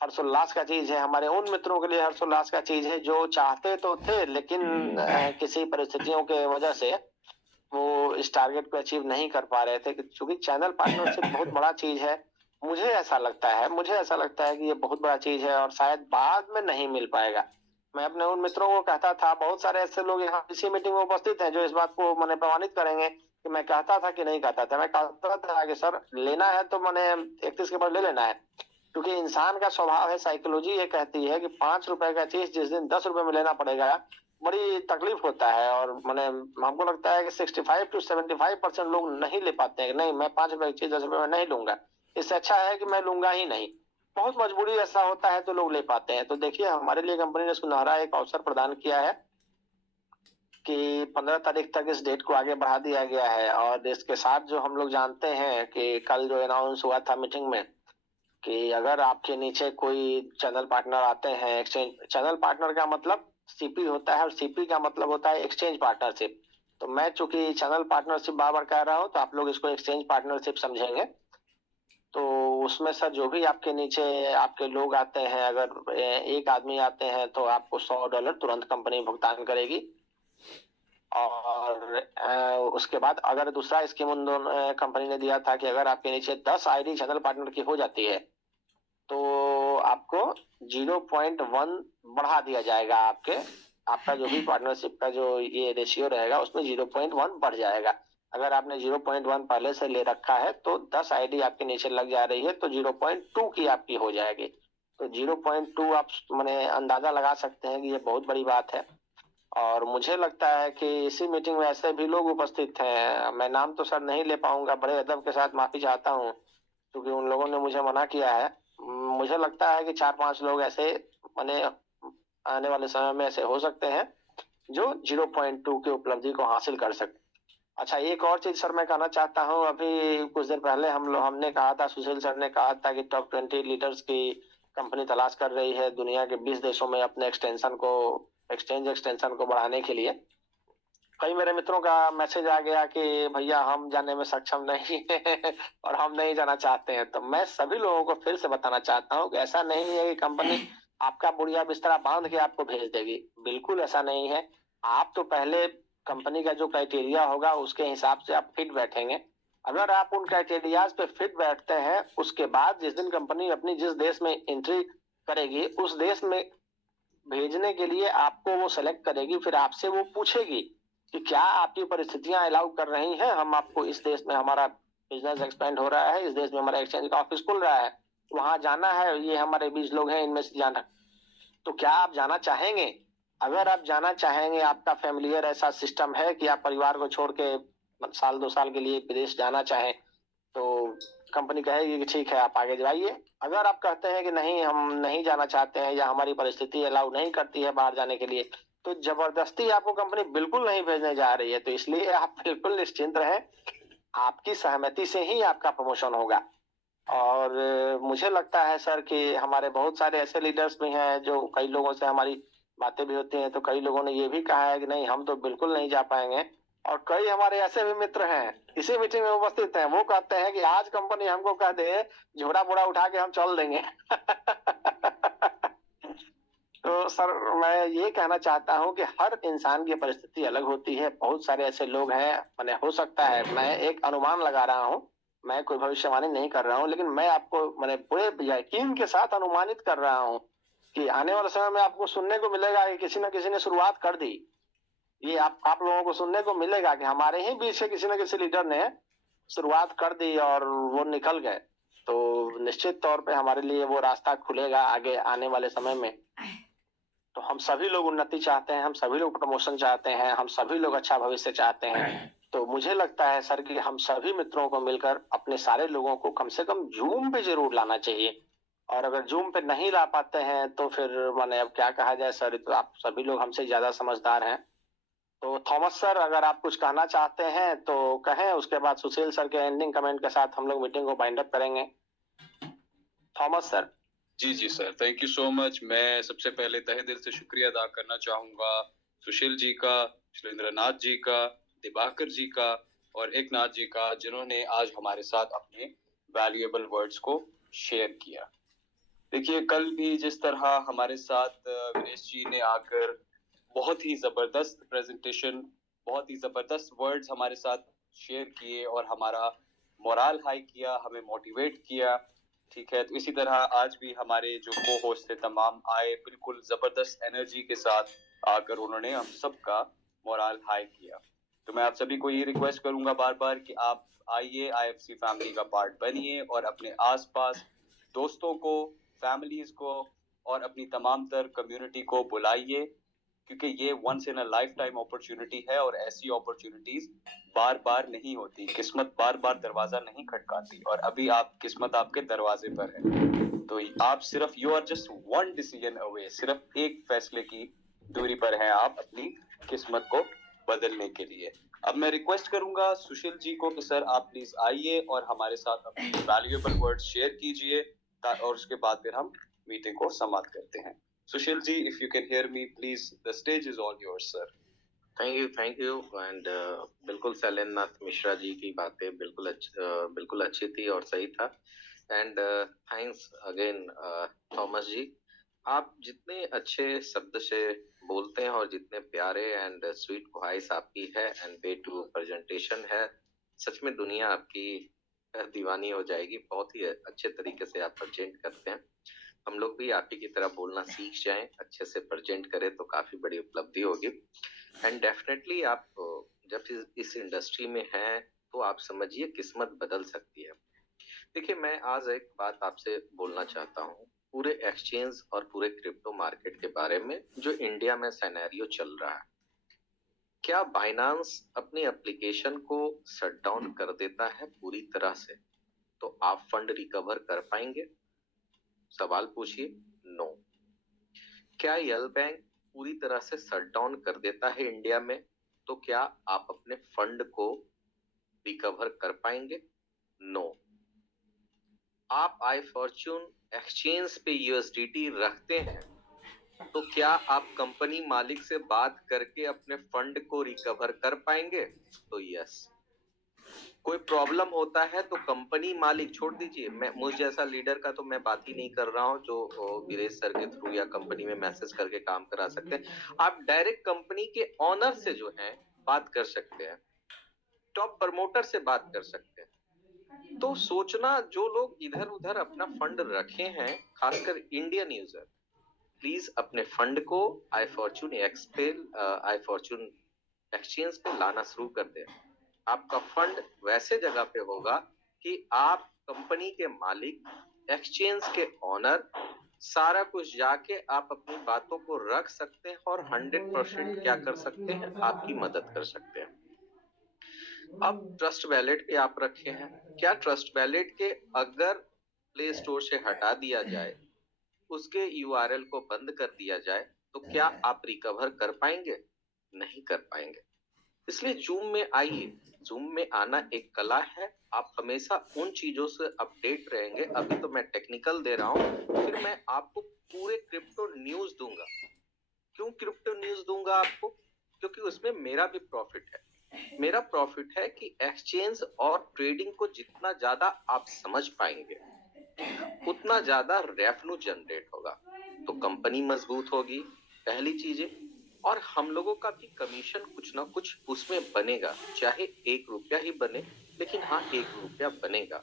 हर्षोल्लास का चीज है, हमारे उन मित्रों के लिए हर्षोल्लास का चीज है जो चाहते तो थे लेकिन किसी परिस्थितियों के वजह से वो इस टारगेट को अचीव नहीं कर पा रहे थे। क्योंकि चैनल पार्टनरशिप बहुत बड़ा चीज है, मुझे ऐसा लगता है कि ये बहुत बड़ा चीज है और शायद बाद में नहीं मिल पाएगा। मैं अपने उन मित्रों को कहता था, बहुत सारे ऐसे लोग यहाँ इसी मीटिंग में उपस्थित हैं जो इस बात को मैंने प्रमाणित करेंगे कि मैं कहता था कि नहीं कहता था, मैं कहता था कि सर लेना है तो मैंने 31 के बाद ले लेना है। क्योंकि इंसान का स्वभाव है, साइकोलॉजी ये कहती है कि 5 रुपए का चीज जिस दिन 10 रुपए में लेना पड़ेगा बड़ी तकलीफ होता है। और मैंने हमको लगता है कि 65 to 75% लोग नहीं ले पाते हैं, नहीं मैं 5 रुपए की चीज 10 रुपए में नहीं लूंगा, इससे अच्छा है कि मैं लूंगा ही नहीं। बहुत मजबूरी ऐसा होता है तो लोग ले पाते हैं। तो देखिए हमारे लिए कंपनी ने सुनहरा एक अवसर प्रदान किया है कि 15 तारीख तक इस डेट को आगे बढ़ा दिया गया है। और इसके साथ जो हम लोग जानते हैं कि कल जो अनाउंस हुआ था मीटिंग में कि अगर आपके नीचे कोई चैनल पार्टनर आते हैं, एक्सचेंज चैनल पार्टनर का मतलब सीपी होता है और सीपी का मतलब होता है एक्सचेंज पार्टनरशिप। तो मैं चूंकि चैनल पार्टनरशिप बार बार कह रहा हूं तो आप लोग इसको एक्सचेंज पार्टनरशिप समझेंगे। तो उसमें सर जो भी आपके नीचे आपके लोग आते हैं, अगर एक आदमी आते हैं तो आपको $100 तुरंत कंपनी भुगतान करेगी। और उसके बाद अगर दूसरा स्कीम उन दोनों कंपनी ने दिया था कि अगर आपके नीचे 10 आईडी चैनल पार्टनर की हो जाती है तो आपको 0.1 बढ़ा दिया जाएगा। आपका जो भी पार्टनरशिप का जो ये रेशियो रहेगा उसमें 0.1 बढ़ जाएगा। अगर आपने 0.1 पहले से ले रखा है तो 10 आईडी आपके नीचे लग जा रही है तो 0.2 की आपकी हो जाएगी। तो 0.2 आप मैंने अंदाजा लगा सकते हैं कि ये बहुत बड़ी बात है। और मुझे लगता है कि इसी मीटिंग में ऐसे भी लोग उपस्थित हैं, मैं नाम तो सर नहीं ले पाऊंगा, बड़े अदब के साथ माफी चाहता हूँ क्योंकि उन लोगों ने मुझे मना किया है। मुझे लगता है कि 4-5 लोग ऐसे मैंने आने वाले समय में ऐसे हो सकते हैं जो 0.2 की उपलब्धि को हासिल कर सकते। अच्छा एक और चीज सर मैं कहना चाहता हूँ, अभी कुछ देर पहले हमने कहा था, सुशील सर ने कहा था कि टॉप 20 लीडर्स की कंपनी तलाश कर रही है दुनिया के 20 देशों में अपने एक्सटेंशन को बढ़ाने के लिए। कई मेरे मित्रों का मैसेज आ गया कि भैया हम जाने में सक्षम नहीं है और हम नहीं जाना चाहते हैं। तो मैं सभी लोगों को फिर से बताना चाहता हूँ कि ऐसा नहीं है कि कंपनी आपका बुढ़िया बिस्तरा बांध के आपको भेज देगी, बिल्कुल ऐसा नहीं है। आप तो पहले कंपनी का जो क्राइटेरिया होगा उसके हिसाब से आप फिट बैठेंगे। अगर आप उन क्राइटेरियाज पे फिट बैठते हैं, उसके बाद जिस दिन कंपनी अपनी जिस देश में एंट्री करेगी उस देश में भेजने के लिए आपको वो सेलेक्ट करेगी, फिर आपसे वो पूछेगी कि क्या आपकी परिस्थितियां अलाउ कर रही हैं, हम आपको इस देश में हमारा बिजनेस एक्सपेंड हो रहा है, इस देश में हमारा एक्सचेंज का ऑफिस खुल रहा है, वहां जाना है, ये हमारे 20 लोग हैं इनमें से जाना, तो क्या आप जाना चाहेंगे? अगर आप जाना चाहेंगे, आपका फैमिलियर ऐसा सिस्टम है कि आप परिवार को छोड़ के साल 2 साल के लिए विदेश जाना चाहें तो कंपनी कहेगी कि ठीक है आप आगे जाइए। अगर आप कहते हैं कि नहीं हम नहीं जाना चाहते हैं या हमारी परिस्थिति अलाउ नहीं करती है बाहर जाने के लिए, तो जबरदस्ती आपको कंपनी बिल्कुल नहीं भेजने जा रही है। तो इसलिए आप बिल्कुल निश्चिंत रहें, आपकी सहमति से ही आपका प्रमोशन होगा। और मुझे लगता है सर कि हमारे बहुत सारे ऐसे लीडर्स भी हैं जो कई लोगों से हमारी बातें भी होती हैं, तो कई लोगों ने ये भी कहा है कि नहीं हम तो बिल्कुल नहीं जा पाएंगे। और कई हमारे ऐसे भी मित्र हैं इसी मीटिंग में उपस्थित हैं, वो कहते हैं कि आज कंपनी हमको कह दे झोड़ा बोड़ा उठा के हम चल देंगे तो सर मैं ये कहना चाहता हूँ कि हर इंसान की परिस्थिति अलग होती है। बहुत सारे ऐसे लोग हैं, मैंने हो सकता है, मैं एक अनुमान लगा रहा हूँ, मैं कोई भविष्यवाणी नहीं कर रहा हूँ, लेकिन मैं आपको मैंने पूरे यकीन के साथ अनुमानित कर रहा हूँ कि आने वाले समय में आपको सुनने को मिलेगा कि किसी न किसी ने शुरुआत कर दी। ये आप लोगों को सुनने को मिलेगा कि हमारे ही बीच से किसी न किसी लीडर ने शुरुआत कर दी और वो निकल गए। तो निश्चित तौर पे हमारे लिए वो रास्ता खुलेगा आगे आने वाले समय में। तो हम सभी लोग उन्नति चाहते हैं, हम सभी लोग प्रमोशन चाहते हैं, हम सभी लोग अच्छा भविष्य चाहते हैं। तो मुझे लगता है सर कि हम सभी मित्रों को मिलकर अपने सारे लोगों को कम से कम जूम पे जरूर लाना चाहिए। और अगर जूम पे नहीं ला पाते हैं तो फिर माने अब क्या कहा जाए सर, तो आप सभी लोग हमसे ज्यादा समझदार हैं। तो थॉमस सर, अगर आप कुछ कहना चाहते हैं तो कहें, उसके बाद सुशील सर के एंडिंग कमेंट के साथ हम लोग मीटिंग को बाइंड अप करेंगे। Thomas sir. जी sir, thank you so much. मैं सबसे पहले तहे दिल से शुक्रिया अदा करना चाहूंगा सुशील जी का, शैलेंद्रनाथ जी का, दिवाकर जी का और एकनाथ जी का, जिन्होंने आज हमारे साथ अपने वैल्यूएबल वर्ड्स को शेयर किया। देखिए, कल भी जिस तरह हमारे साथ विनेश जी ने आकर बहुत ही जबरदस्त प्रेजेंटेशन, बहुत ही जबरदस्त वर्ड्स हमारे साथ शेयर किए और हमारा मोरल हाई किया, हमें मोटिवेट किया, ठीक है। तो इसी तरह आज भी हमारे जो को होस्ट थे तमाम आए, बिल्कुल जबरदस्त एनर्जी के साथ आकर उन्होंने हम सबका मोरल हाई किया। तो मैं आप सभी को ये रिक्वेस्ट करूंगा बार बार कि आप आइए, आईएफसी फैमिली का पार्ट बनिए और अपने आसपास दोस्तों को, फैमिलीज को और अपनी तमाम तर कम्युनिटी को बुलाइए, क्योंकि ये once in a lifetime opportunity है और ऐसी अपॉर्चुनिटीज बार बार नहीं होती। किस्मत बार बार दरवाजा नहीं खटकाती और अभी आप किस्मत आपके दरवाजे पर है। तो आप सिर्फ you are just one decision away, सिर्फ एक फैसले की दूरी पर हैं आप अपनी किस्मत को बदलने के लिए। अब मैं रिक्वेस्ट करूंगा सुशील जी को कि सर आप प्लीज आइए और हमारे साथ अपनी वैल्यूएबल वर्ड्स शेयर कीजिए और उसके बाद फिर हम मीटिंग को समाप्त करते हैं। Sushil ji, if you can hear me, please, the stage is all yours, sir. Thank you and बिल्कुल शैलेंद्रनाथ मिश्रा जी की बातें बिल्कुल अच्छी थी और सही था। एंड थैंक्स अगेन थॉमस जी, आप जितने अच्छे शब्द से बोलते हैं और जितने प्यारे एंड स्वीट वॉइस आपकी है एंड वे टू प्रेजेंटेशन है, सच में दुनिया आपकी दीवानी हो जाएगी। बहुत ही अच्छे तरीके से आप प्रेजेंट करते हैं। हम लोग भी आप ही की तरह बोलना सीख जाएं, अच्छे से प्रेजेंट करें तो काफी बड़ी उपलब्धि होगी। एंड डेफिनेटली आप जब इस इंडस्ट्री में हैं तो आप समझिए किस्मत बदल सकती है। देखिए, मैं आज एक बात आपसे बोलना चाहता हूँ पूरे एक्सचेंज और पूरे क्रिप्टो मार्केट के बारे में जो इंडिया में सिनेरियो चल रहा है। क्या बाइनांस अपनी एप्लीकेशन को शट डाउन कर देता है पूरी तरह से तो आप फंड रिकवर कर पाएंगे? सवाल पूछिए। नो। क्या यल बैंक पूरी तरह से शट डाउन कर देता है इंडिया में तो क्या आप अपने फंड को रिकवर कर पाएंगे? नो। आप आई फॉर्च्यून एक्सचेंज पे यूएसडीटी रखते हैं तो क्या आप कंपनी मालिक से बात करके अपने फंड को रिकवर कर पाएंगे? तो यस। कोई प्रॉब्लम होता है तो कंपनी मालिक, छोड़ दीजिए, मैं मुझ जैसा लीडर का तो मैं बात ही नहीं कर रहा हूं जो वीरेश सर के थ्रू या कंपनी में मैसेज करके काम करा सकते हैं। आप डायरेक्ट कंपनी के ऑनर से जो है बात कर सकते हैं, टॉप प्रमोटर से बात कर सकते हैं। तो सोचना, जो लोग इधर उधर अपना फंड रखे हैं, खासकर इंडियन यूजर, प्लीज अपने फंड को आई फॉर्च्यून एक्सचेंज पे लाना शुरू कर दें। आपका फंड वैसे जगह पे होगा कि आप कंपनी के मालिक, एक्सचेंज के ऑनर, सारा कुछ जाके आप अपनी बातों को रख सकते हैं और 100% क्या कर सकते हैं, आपकी मदद कर सकते हैं। अब ट्रस्ट वैलेट पे आप रखे हैं, क्या ट्रस्ट वैलेट के अगर प्ले स्टोर से हटा दिया जाए, उसके यूआरएल को बंद कर दिया जाए तो क्या आप रिकवर कर पाएंगे? नहीं कर पाएंगे। इसलिए जूम में आइए। जूम में आना एक कला है। आप हमेशा उन चीजों से अपडेट रहेंगे। अभी तो मैं टेक्निकल दे रहा हूँ, फिर मैं आपको पूरे क्रिप्टो न्यूज दूंगा। क्यों क्रिप्टो न्यूज दूंगा आपको? क्योंकि उसमें मेरा भी प्रॉफिट है। मेरा प्रॉफिट है कि एक्सचेंज और ट्रेडिंग को जितना ज्यादा आप समझ पाएंगे उतना ज्यादा रेवेन्यू जनरेट होगा, तो कंपनी मजबूत होगी, पहली चीजें, और हम लोगों का भी कमीशन कुछ ना कुछ उसमें बनेगा, चाहे 1 रुपया ही बने, लेकिन हाँ 1 रुपया बनेगा।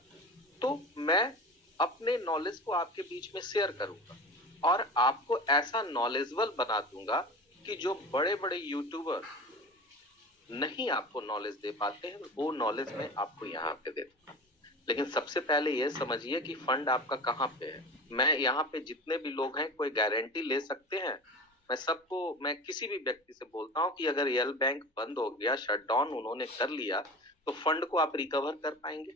तो मैं अपने नॉलेज को आपके बीच में शेयर करूंगा और आपको ऐसा नॉलेजेबल बना दूंगा कि जो बड़े बड़े यूट्यूबर नहीं आपको नॉलेज दे पाते हैं, वो नॉलेज मैं आपको यहाँ पे देता हूँ। लेकिन सबसे पहले ये समझिए कि फंड आपका कहाँ पे है। मैं यहाँ पे जितने भी लोग हैं, कोई गारंटी ले सकते हैं मैं किसी भी व्यक्ति से बोलता हूँ कि अगर रियल बैंक बंद हो गया, शट डाउन उन्होंने कर लिया, तो फंड को आप रिकवर कर पाएंगे?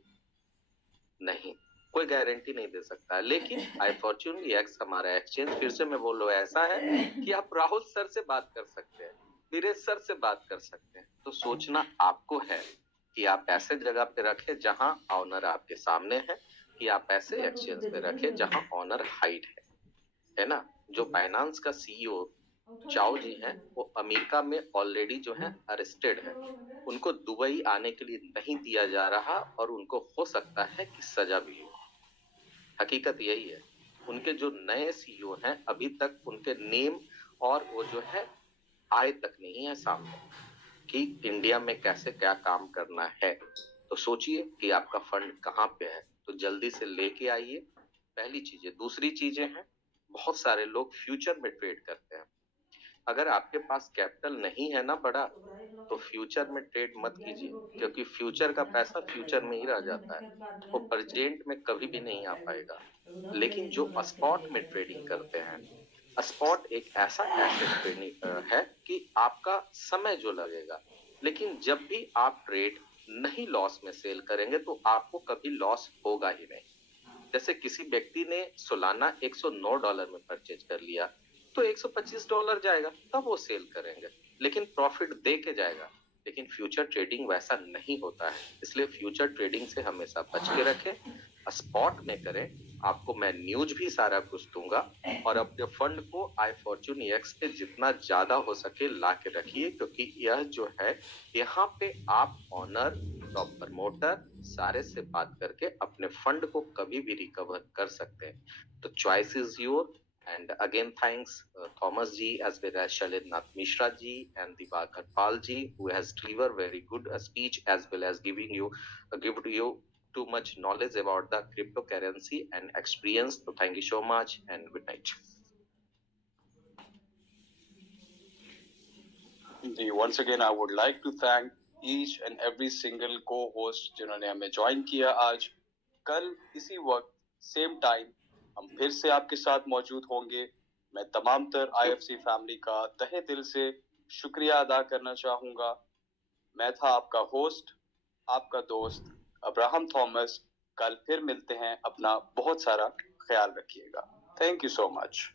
नहीं, कोई गारंटी नहीं दे सकता है। लेकिन iFortune एक्स हमारा एक्सचेंज, फिर से मैं बोल रहा हूँ, ऐसा है कि आप राहुल सर से बात कर सकते हैं, वीरेश सर से बात कर सकते हैं। तो सोचना आपको है कि आप ऐसे जगह पे रखें जहां ऑनर आपके सामने है, कि आप ऐसे एक्सचेंज पे रखें जहां ऑनर हाइड है ना। जो बाइनांस का सीईओ चाओ जी हैं, वो अमेरिका में ऑलरेडी जो है अरेस्टेड है। उनको दुबई आने के लिए नहीं दिया जा रहा और उनको हो सकता है कि सजा भी हो। हकीकत यही है। उनके जो नए सीईओ हैं, अभी तक उनके नेम और वो जो है आए तक नहीं है सामने कि इंडिया में कैसे क्या काम करना है। तो सोचिए कि आपका फंड कहाँ पे है, तो जल्दी से लेके आइए। पहली चीज है। दूसरी चीजें हैं, बहुत सारे लोग फ्यूचर में ट्रेड करते हैं। अगर आपके पास कैपिटल नहीं है ना बड़ा, तो फ्यूचर में ट्रेड मत कीजिए, क्योंकि फ्यूचर का पैसा फ्यूचर में ही रह जाता है, वो प्रेजेंट में कभी भी नहीं आ पाएगा। लेकिन जो स्पॉट में ट्रेडिंग करते हैं, स्पॉट एक ऐसा एसेट ट्रेडिंग है कि आपका समय जो लगेगा, लेकिन जब भी आप ट्रेड नहीं लॉस में सेल करेंगे तो आपको कभी लॉस होगा ही नहीं। जैसे किसी व्यक्ति ने सोलाना $109 में परचेज कर लिया, तो $125 जाएगा, तब वो सेल करेंगे, लेकिन प्रॉफिट दे के जाएगा। लेकिन फ्यूचर ट्रेडिंग वैसा नहीं होता है, इसलिए फ्यूचर ट्रेडिंग से हमेशा बच के रखें, स्पॉट में करें। आपको मैं न्यूज भी सारा कुछ दूंगा, और अपने फंड को iFortune एक्स पे जितना ज्यादा हो सके ला के रखिए, क्योंकि यह जो है, यहाँ पे आप ऑनर, टॉप प्रमोटर सारे से बात करके अपने फंड को कभी भी रिकवर कर सकते हैं। तो choice is your. And again, thanks Thomas ji as well as Shalin Nath Mishra ji and Divakar Pal ji, who has delivered very good speech as well as give you too much knowledge about the cryptocurrency and experience. So thank you so much and good night. जी, once again I would like to thank each and every single co-host जिन्होंने हमें join किया आज। कल इसी वक्त same time हम फिर से आपके साथ मौजूद होंगे। मैं तमाम तर IFC फैमिली का तहे दिल से शुक्रिया अदा करना चाहूंगा। मैं था आपका होस्ट, आपका दोस्त अब्राहम थॉमस। कल फिर मिलते हैं। अपना बहुत सारा ख्याल रखिएगा। Thank you so much.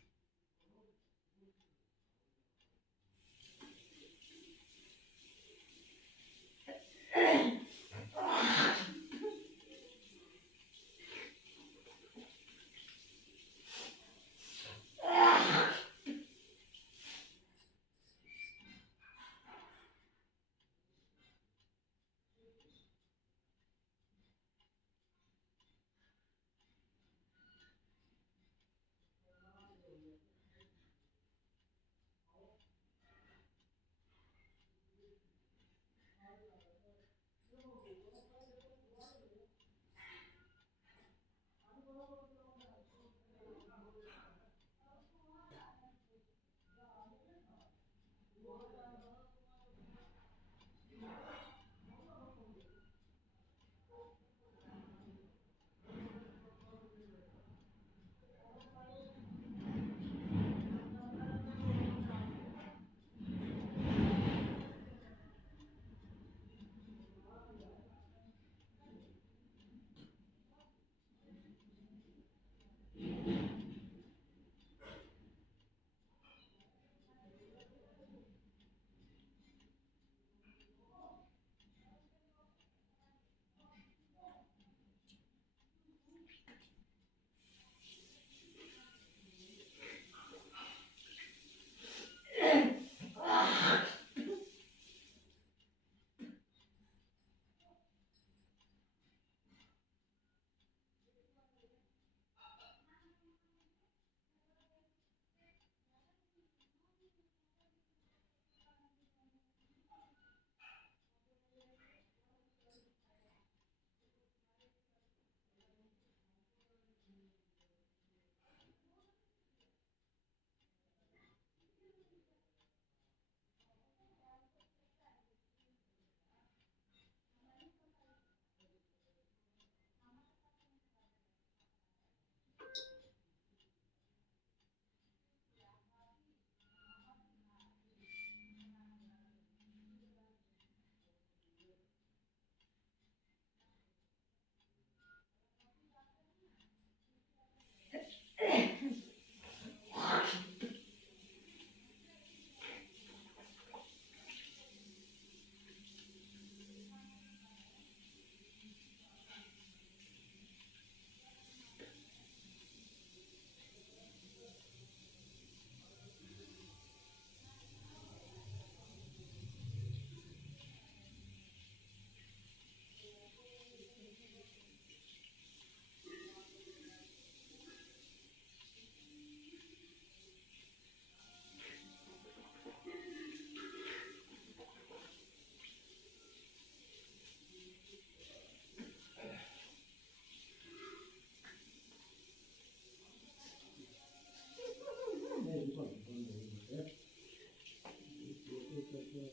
इसमें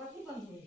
कथी बंद हुई